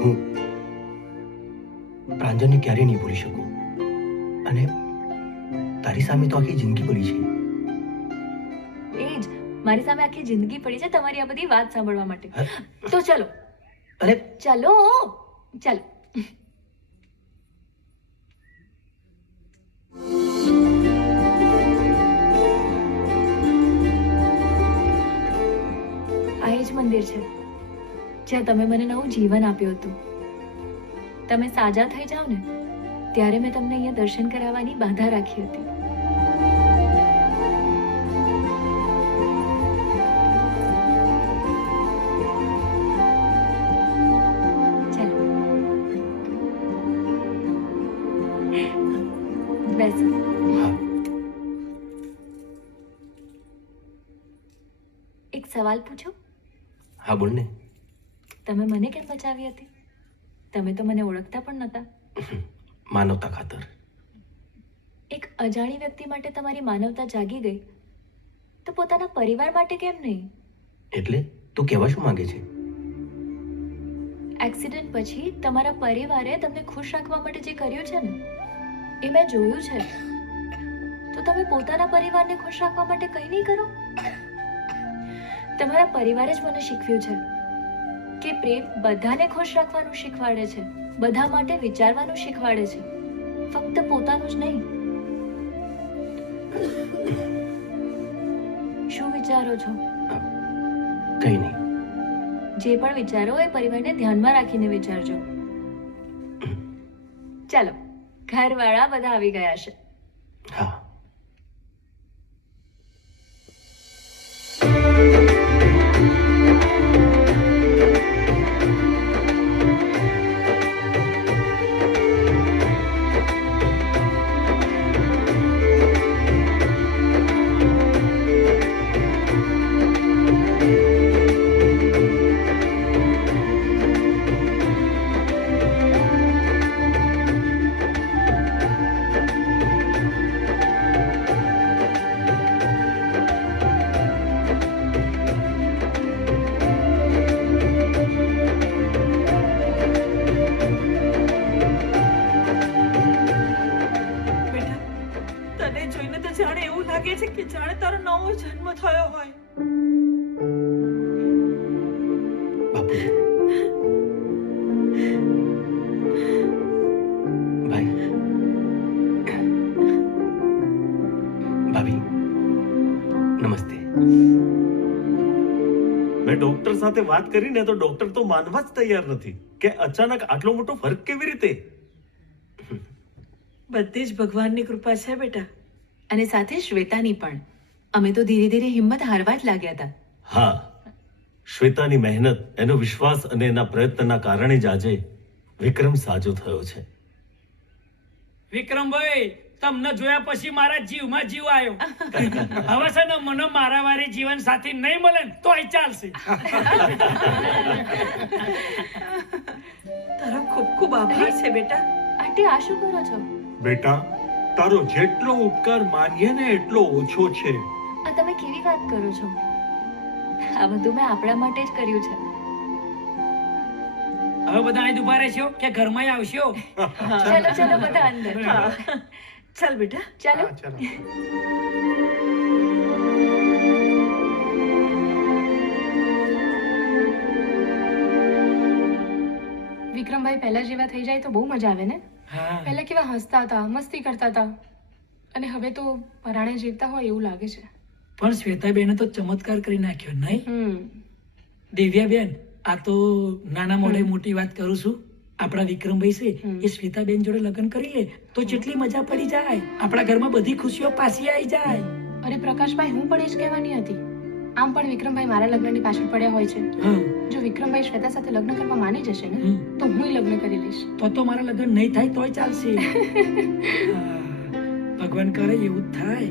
હું પ્રાંજલને ક્યારે નહીં ભૂલી શકું. અને તારી સામે તો આખી જિંદગી પડી છે. એ જ મારી સામે આખી જિંદગી પડી છે તમારી આ બધી વાત સાંભળવા માટે. તો ચલો. અરે ચલો ચાલો. આ એ જ મંદિર છે જ્યાં તમે મને નવું જીવન આપ્યું હતું. તમે સાજા થઈ જાઓ ને ત્યારે મેં તમને અહીંયા દર્શન કરાવવાની બાધા રાખી હતી. બેસો. એક સવાલ પૂછો? હા બોલ ને. તમે મને કેમ બચાવી હતી? તમે તો મને ઓળખતા પણ નહોતા. માનવતા ખાતર. એક અજાણી વ્યક્તિ માટે તમારી માનવતા જાગી ગઈ તો પોતાના પરિવાર માટે કેમ નહીં? એટલે તું કહેવા શું માંગે છે? એક્સિડન્ટ પછી તમારા પરિવારે તમને ખુશ રાખવા માટે જે કર્યું છે ને એ મેં જોયું છે. તો તમે પોતાના પરિવારને ખુશ રાખવા માટે કંઈ નહીં કરો? તમારા પરિવારે જ મને શીખવ્યું છે કે પ્રેમ બધાને ખુશ રાખવાનું શીખવાડે છે, બધા માટે વિચારવાનું શીખવાડે છે, ફક્ત પોતાનું જ નહીં. શું વિચારો છો? કંઈ નહીં. જે પણ વિચારો એ પરિવારને ધ્યાનમાં રાખીને વિચારજો. ચાલો, ઘરવાળા બધા આવી ગયા છે. હા. મેં ડોક્ટર સાથે વાત કરીને તો ડોક્ટર તો માનવા જ તૈયાર નથી કે અચાનક આટલો મોટો ફરક કેવી રીતે. બધી જ ભગવાનની કૃપા છે બેટા. અને સાથે શ્વેતાની પણ. અમે તો ધીરે ધીરે હિંમત હારવા જ લાગ્યા હતા. હા, શ્વેતાની મહેનત, એનો વિશ્વાસ અને એના પ્રયત્નના કારણે જ આજે વિક્રમ સાજો થયો છે. વિક્રમભાઈ, તમને જોયા પછી મારા જીવમાં જીવ આવ્યો. હવે છે ને મને મારા વારી જીવન સાથી નહીં મળે ને તોય ચાલશે. તારો ખૂબ ખૂબ આભાર છે બેટા. આંટી, આ શું કરો છો? બેટા, તારો જેટલો ઉપકાર માનીએ ને એટલો ઓછો છે. આ તમે કેવી વાત કરો છો? આ બધું મેં આપણા માટે જ કર્યું છે. હવે બધા અહીં ઉભા રહેશો કે ઘરમાં આવશો? ચલો ચલો બધા અંદર. ચાલ બેટા, ચાલો. વિક્રમભાઈ પહેલા જેવા થઈ જાય તો બહુ મજા આવે ને. પહેલા કેવા હસતા હતા, મસ્તી કરતા હતા, અને હવે તો પરાણે જીવતા હોય એવું લાગે છે. પણ શ્વેતાબેને તો ચમત્કાર કરી નાખ્યો નહીં? દિવ્યાબેન, આ તો નાના મોઢે મોટી વાત કરું છું. આપણા વિક્રમભાઈ છે એ શ્વેતાબેન જોડે લગ્ન કરી લે તો જેટલી મજા પડી જાય, આપણા ઘરમાં બધી ખુશીઓ પાછી આવી જાય. અરે પ્રકાશભાઈ, હું પણ એ જ કહેવાની હતી. આમ પણ વિક્રમભાઈ મારા લગ્નની પાછળ પડ્યા હોય છે. જો વિક્રમભાઈ શ્વેતા સાથે લગ્ન કરવા માની જશે ને તો હું લગ્ન કરી લઈશ. તો મારા લગ્ન નહીં થાય તોય ચાલશે. ભગવાન કરે એવું જ થાય.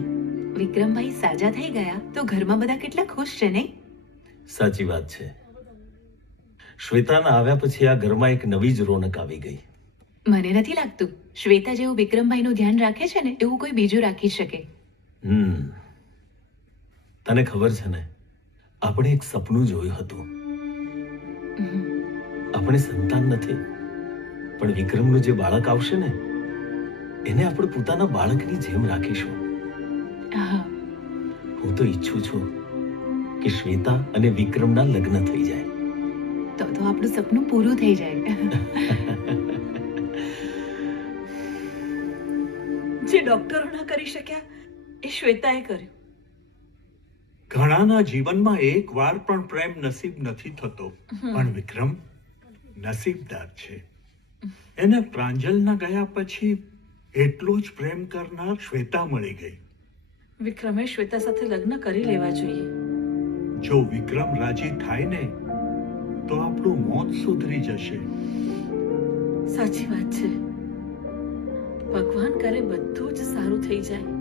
વિક્રમભાઈ સાજા થઈ ગયા તો ઘરમાં બધા કેટલા ખુશ છે નહીં? સાચી વાત છે. શ્વેતાના આવ્યા પછી આ ઘરમાં એક નવી જ રોનક આવી ગઈ. મને નથી લાગતું શ્વેતા જેવું વિક્રમભાઈનું ધ્યાન રાખે છે ને એવું કોઈ બીજું રાખી શકે. તને ખબર છે ને, આપણે એક સપનું જોયું હતું. આપણે સંતાન નથી, પણ વિક્રમનું જે બાળક આવશે ને એને આપણે પોતાના બાળકની જેમ રાખીશું. હું તો ઈચ્છું છું કે શ્વેતા અને વિક્રમના લગ્ન થઈ જાય. તો આપણું સપનું પૂરું થઈ જાય. જે ડોક્ટરો ના કરી શક્યા એ શ્વેતાએ કર્યું. ઘણાના જીવનમાં એક વાર પણ પ્રેમ નસીબ નથી થતો, પણ વિક્રમ નસીબદાર છે. એને પ્રાંજલના ગયા પછી એટલો જ પ્રેમ કરનાર શ્વેતા મળી ગઈ. વિક્રમે શ્વેતા સાથે લગ્ન કરી લેવા જોઈએ. જો વિક્રમ રાજી થાય ને તો આપણું મોત સુધરી જશે. સાચી વાત છે. ભગવાન કરે બધું જ સારું થઈ જાય.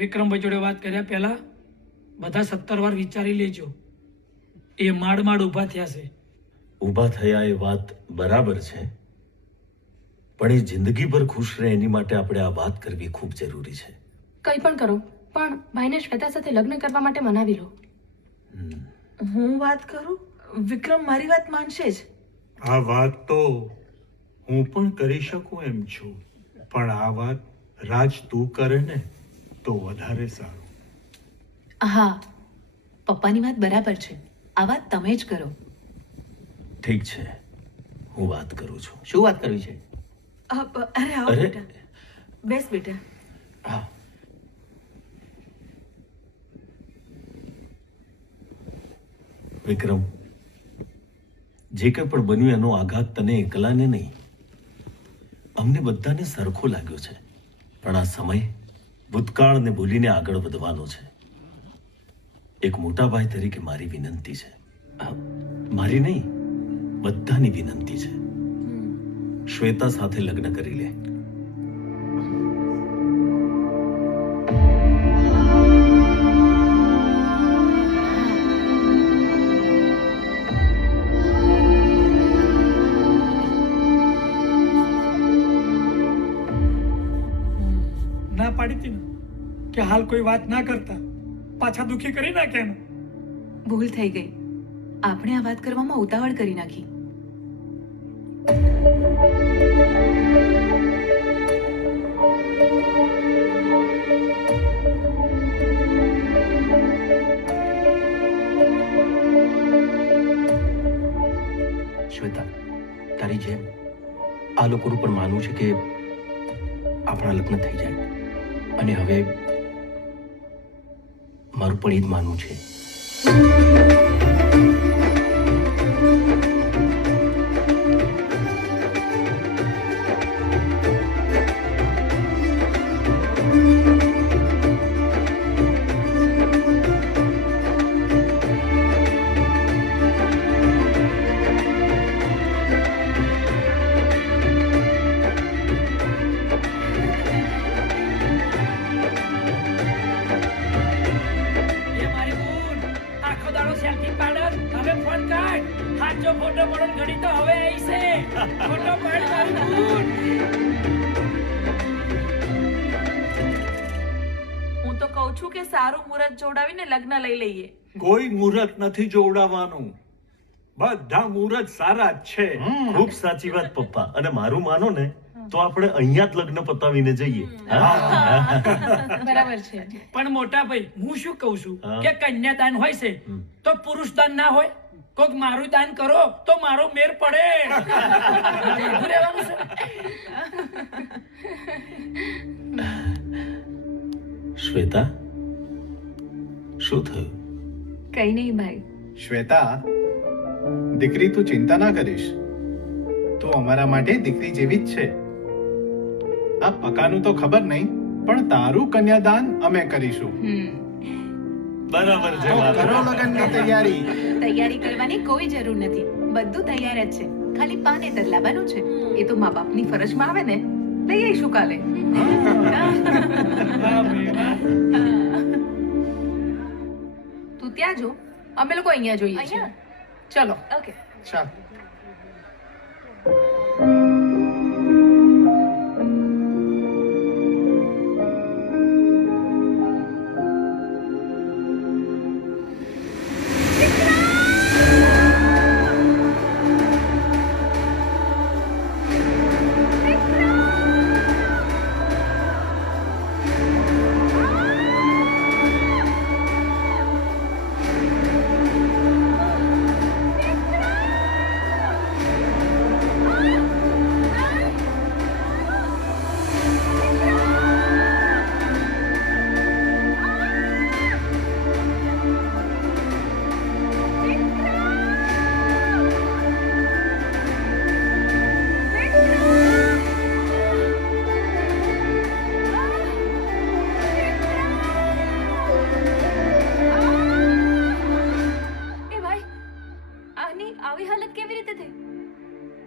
વિક્રમભાઈ જોડે વાત કર્યા પહેલા બધા 17 વાર વિચારી લેજો. એ માડ ઊભા થયા છે. ઊભા થયા એ વાત બરાબર છે, પણ એ જિંદગીભર ખુશ રહે એની માટે આપણે આ વાત કરવી ખૂબ જરૂરી છે. કંઈ પણ કરો પણ ભાઈને શ્વેતા સાથે લગ્ન કરવા માટે મનાવી લો. હું વાત કરું, વિક્રમ મારી વાત માનશે જ. આ વાત તો હું પણ કરી શકું એમ છું, પણ આ વાત રાજ તું કરે ને તો વધારે સારું. હા, પપ્પાની વાત બરાબર છે. આ વાત તમે જ કરો. ઠીક છે, હું વાત કરું છું. શું વાત કરવી છે? અરે આવો બેટા, બેસ બેટા. હા. વિક્રમ, જે કંઈ પણ બન્યું એનો આઘાત તને એકલાને નહીં, અમને બધાને સરખો લાગ્યો છે. પણ આ સમય ભૂતકાળને ભૂલીને આગળ વધવાનો છે. એક મોટા ભાઈ તરીકે મારી વિનંતી છે, મારી નહીં બધાની વિનંતી છે, શ્વેતા સાથે લગ્ન કરી લે. ના પાડી હતી ને કે હાલ કોઈ વાત ના કરતા, પાછા દુખી કરી નાખ્યા ને. ભૂલ થઈ ગઈ. આપણે આ વાત કરવામાં ઉતાવળ કરી નાખી. શ્વેતા, તારી જેમ આ લોકોનું પણ માનવું છે કે આપણા લગ્ન થઈ જાય, અને હવે મારું પણ એ જ માનવું છે. ફોટો પડો ઘડી તો હવે આવી છે. ફોટો પાડ મારી બૂન. હું તો કહું છું કે સારું મુહૂર્ત જોડાવીને લગ્ન લઈ લઈએ. કોઈ મુહૂર્ત નથી જોડાવાનું, બધા મુહૂર્ત સારા જ છે. ખૂબ સાચી વાત પપ્પા. અને મારું માનો ને તો આપણે અહીંયા જ લગ્ન પતાવીને જઈએ. બરાબર છે. પણ મોટા ભાઈ હું શું કહું છું હા. કે કન્યાદાન હોય છે તો પુરુષ દાન ના હોય. કોક મારું દાન કરો તો મારો મેર પડે. એવું રહેવાનું છે. શ્વેતા, શું થયું? કઈ નહીં ભાઈ. શ્વેતા, દીકરી તું ચિંતા ના કરીશ. તું અમારા માટે દીકરી જેવી જ છે. આ પકાનું તો ખબર નહીં, પણ તારું કન્યાદાન અમે કરીશું. બરાબર છે. તો કરો લગ્નની તૈયારી. તૈયારી કરવાની કોઈ જરૂર નથી, બધું તૈયાર જ છે. ખાલી પાનેતર લાવવાનું છે. એ તો મા બાપની ફરજમાં આવે ને, લઈ આવીશું કાલે. તું ત્યાં જો, અમે લોકો અહીંયા જોઈએ છીએ. ચલો. ઓકે. ચાલ.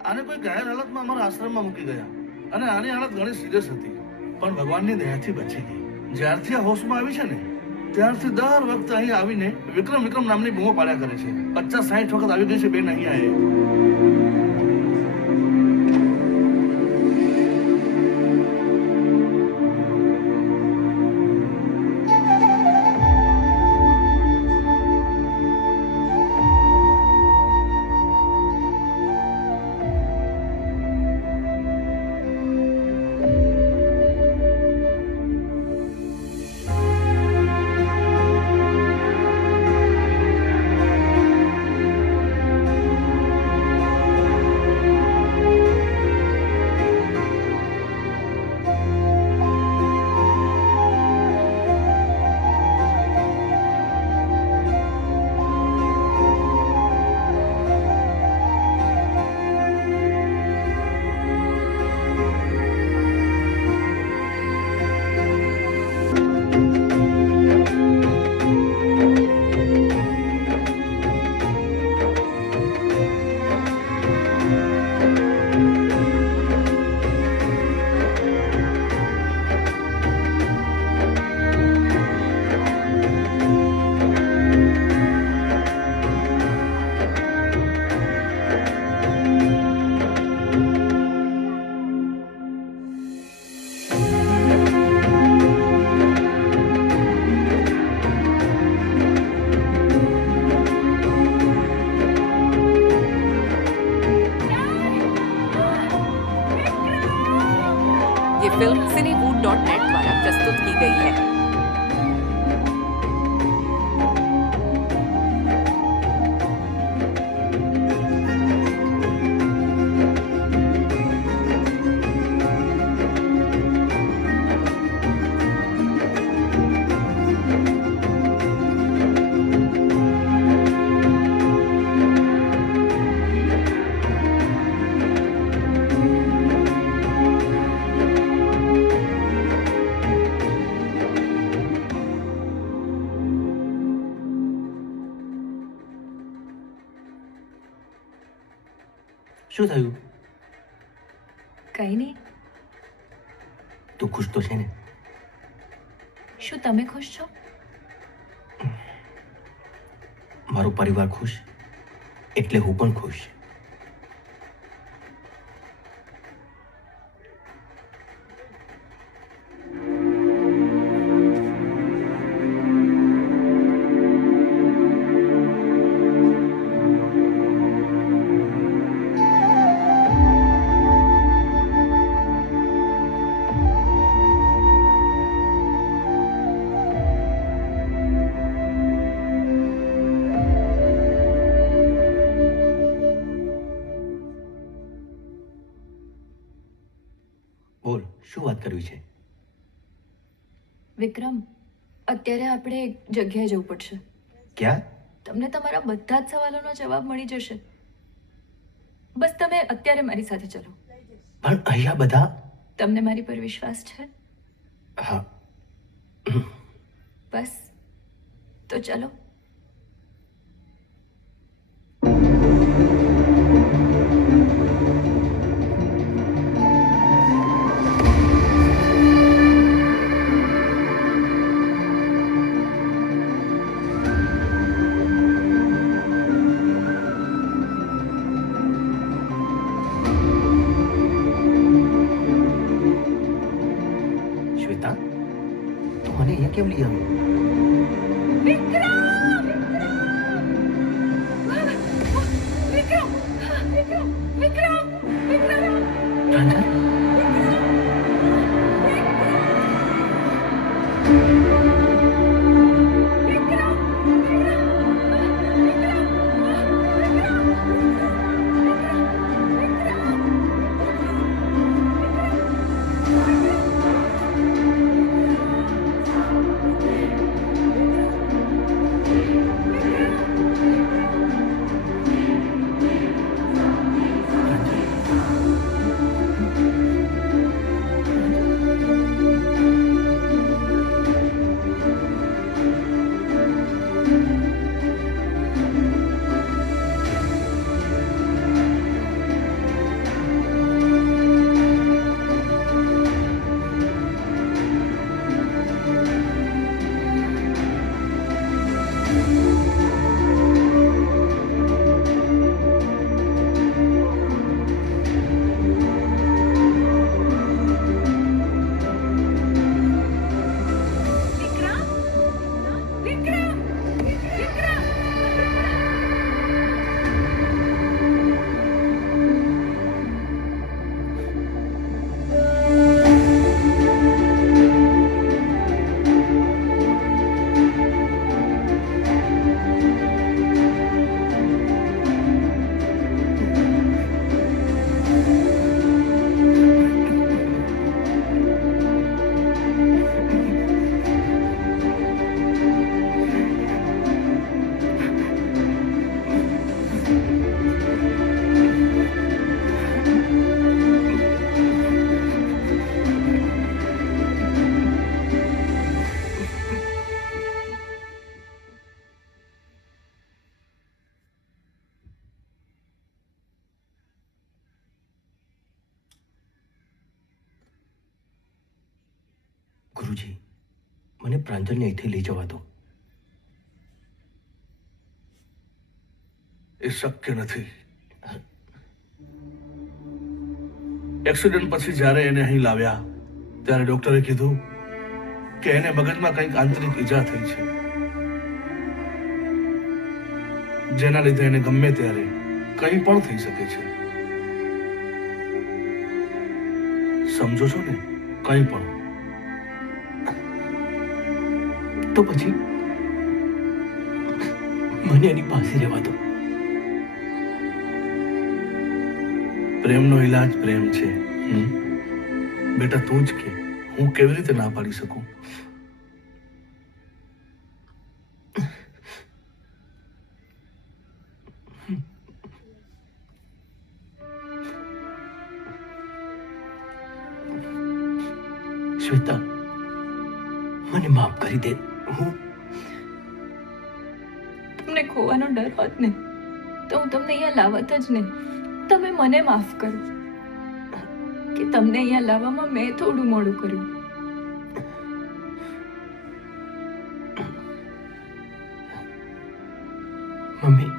આને કોઈ ઘાયલ હાલતમાં અમારા આશ્રમમાં મૂકી ગયા અને આની હાલત ઘણી સિરિયસ હતી, પણ ભગવાનની દયાથી બચી ગઈ. જ્યારથી આ હોશમાં આવી છે ને ત્યારથી દર વખતે અહીં આવીને વિક્રમ વિક્રમ નામની બૂમો પાડ્યા કરે છે. 50-60 વખત આવી ગઈ છે બેન અહીંયા. ये फिल्म cinewood.net द्वारा प्रस्तुत की गई है. શું થયું? કઈ નહીં. તું ખુશ તો છે ને? શું તમે ખુશ છો? મારો પરિવાર ખુશ એટલે હું પણ ખુશ. બોલ શું વાત કરવી છે? વિક્રમ, અત્યારે આપણે એક જગ્યાએ જવું પડશે. ક્યાં? તમને તમારા બધા જ સવાલોનો જવાબ મળી જશે. બસ તમે અત્યારે મારી સાથે ચલો. પણ અહીંયા બધા... તમને મારી પર વિશ્વાસ છે? હા. બસ તો ચલો. શ્વેતા, તું મને અહીંયા કેમ લઈ આવી? ગુરુજી, મને પ્રાંજલને અહીંથી લઈ જવા દો. એ શક્ય નથી. એક્સિડન્ટ પછી જ્યારે એને અહીં લાવ્યા ત્યારે ડોક્ટરે કીધું કે એને મગજમાં કંઈક આંતરિક ઈજા થઈ છે, જેના લીધે એને ગમે ત્યારે કંઈ પણ થઈ શકે છે. સમજો છો ને? કંઈ પણ. તો પછી મને એની પાસે રહેવા દો. પ્રેમનો ઈલાજ પ્રેમ છે. બેટા તું જ કે હું કેવી રીતે ના પાડી શકું? શ્વેતા, મને માફ કરી દે. તમને ખોવાનો ડર હોત ને તો હું તમને અહીંયા લાવત જ નહીં. તમે મને માફ કરો કે તમને અહીંયા લાવવામાં મેં થોડું મોડું કર્યું. મમ્મી,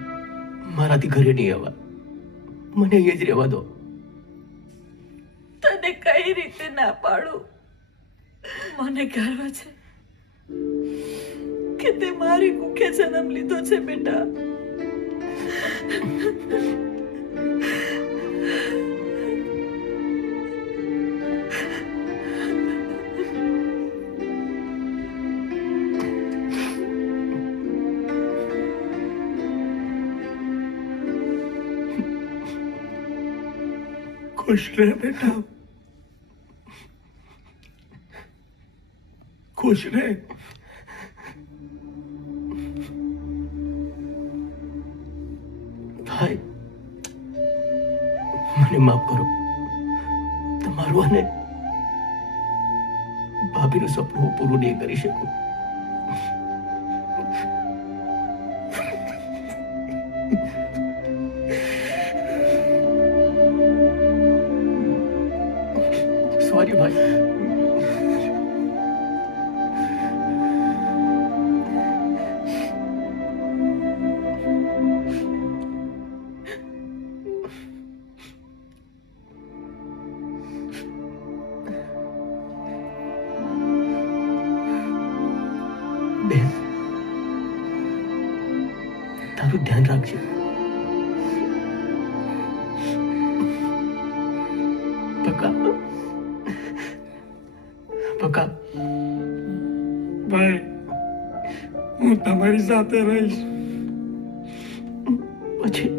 મારાથી ઘરે નહીં આવવા. મને અહીંયા જ રહેવા દો. તને કઈ રીતે ના પાડું? મને ગર્વ છે કે તે મારી કુખે જન્મ લીધો છે બેટા. ખુશ રહે બેટા. ખુશ ને? ભાઈ મને માફ કરો. તમારું અને ભાભીનું સપનું હું પૂરું નહીં કરી શકું. સોરી ભાઈ. બેન, તારું ધ્યાન રાખજે. પક્કા? પક્કા? ભાઈ, હું તમારી સાથે રહીશ. પછી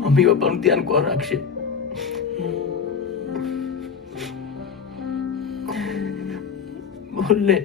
મમ્મી પપ્પાનું ધ્યાન કોણ રાખશે? બોલ ને.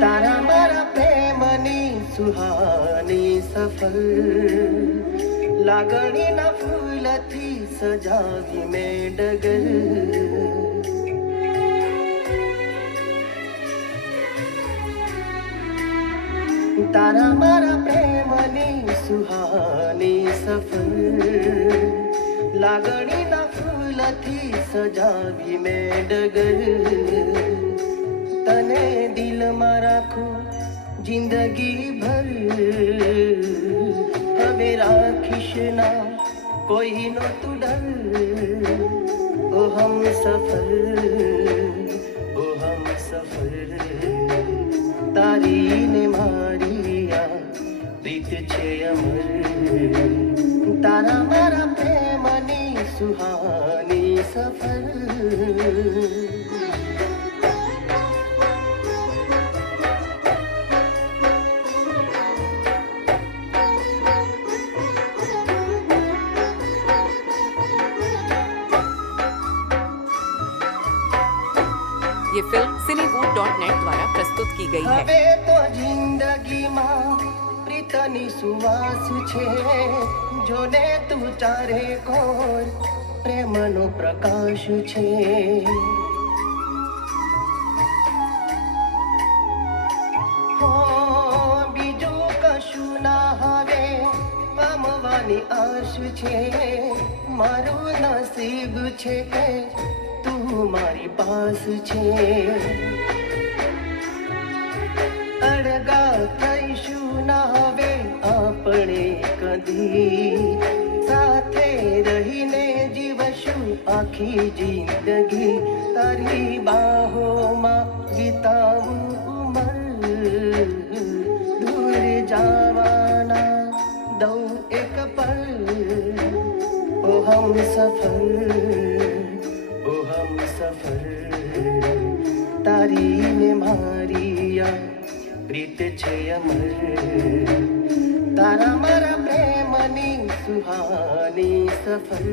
તારા મારા પ્રેમની સુહાની સફર, લાગણીના ફૂલથી સજાવી મેં ડગર. તારા મારા પ્રેમની સુહાની સફર, લાગણીના ફૂલથી સજાવી મેં ડગર. તને દિલમાં રાખું જિંદગી ભર, હવે રાખીશ ના કોઈનો તું ડર. ઓ હમ સફર, તારી ને મારી આ પ્રીત છે અમર. તારા મારા પ્રેમની સુહાની સફર. ये फिल्म cinewood.net द्वारा प्रस्तुत की गई है. હવે તો જિંદગીમાં પ્રીતની સુવાસ છે, જોને તું ચારે કોર પ્રેમનો પ્રકાશ છે. હો બીજું કશું ના હવે પામવાની આશ છે. મારું નસીબ છે કે તું મારી પાસ છે. અડગા થઈશું ના હવે આપણે કદી, સાથે રહીને જીવશું આખી જિંદગી. તારી બાહોમાં વિતાવું ઉંમર, દૂર જવાના દઉં એક પલ. ઓ હમ સફર, તારી ને મારી આ પ્રીત છે અમર. તારા મારા પ્રેમની સુહાની સફર.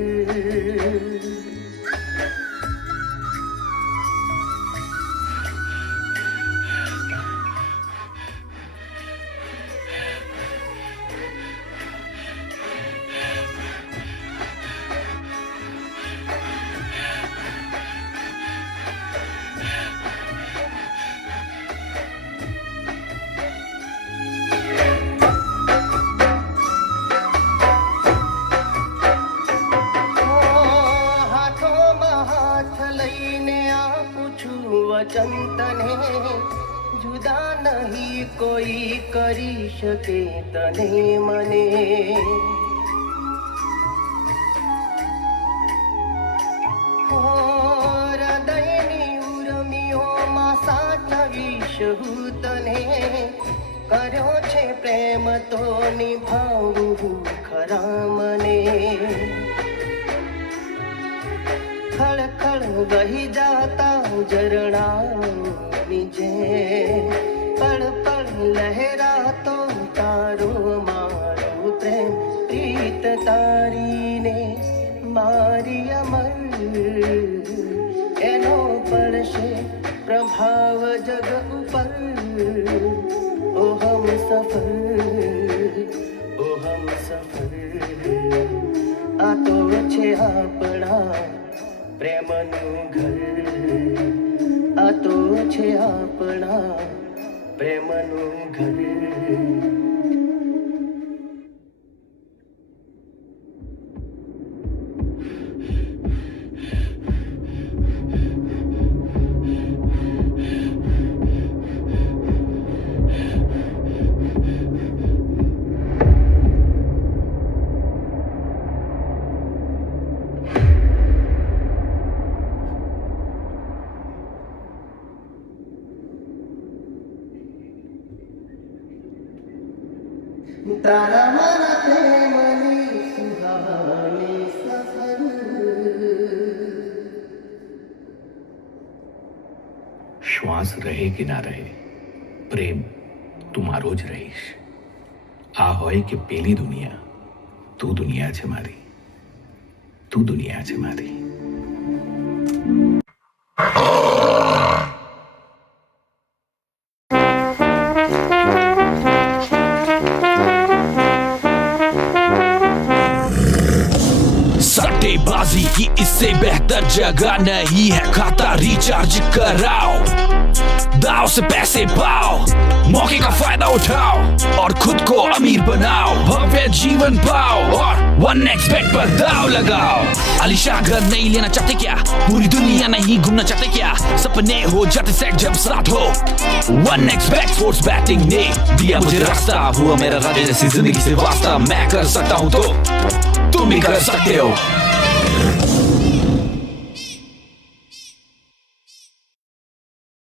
કરી શકે તને મને હૃદયની ઉર્મિઓમાં સાચવીશ હું તને કર્યો છે પ્રેમ તો નિભાવું ખરા મને ખળખળ વહી જાતા ઝરણાની જેમ પળ પળ લહેરાતો તારો મારો પ્રેમ પ્રીત તારીને મારી અમર એનો પડશે પ્રભાવ જગ ઉપર ઓ હમ સફર આ તો છે આપણા પ્રેમનું ઘર આ તો છે આપણા પ્રેમનું ઘર તારા મારા પ્રેમની સુહાની સફર શ્વાસ રહે કે ના રહે પ્રેમ તું મારો જ રહીશ આ હોય કે પેલી દુનિયા તું દુનિયા છે મારી તું દુનિયા છે મારી सट्टेबाजी की इससे बेहतर जगह नहीं है खाता रिचार्ज कराओ दाव से पैसे पाओ मौके का फायदा उठाओ और खुद को अमीर बनाओ भव्य जीवन पाओ और 1xBet पर दाव लगाओ आलीशान घर नहीं लेना चाहते क्या पूरी दुनिया नहीं घूमना चाहते क्या सपने हो जाते सेट जब साथ हो 1xBet स्पोर्ट्स बैटिंग ने दिया मुझे रास्ता हुआ मेरा राजा जैसी जिंदगी से वास्ता मैं कर सकता हूँ तो तुम भी कर सकते हो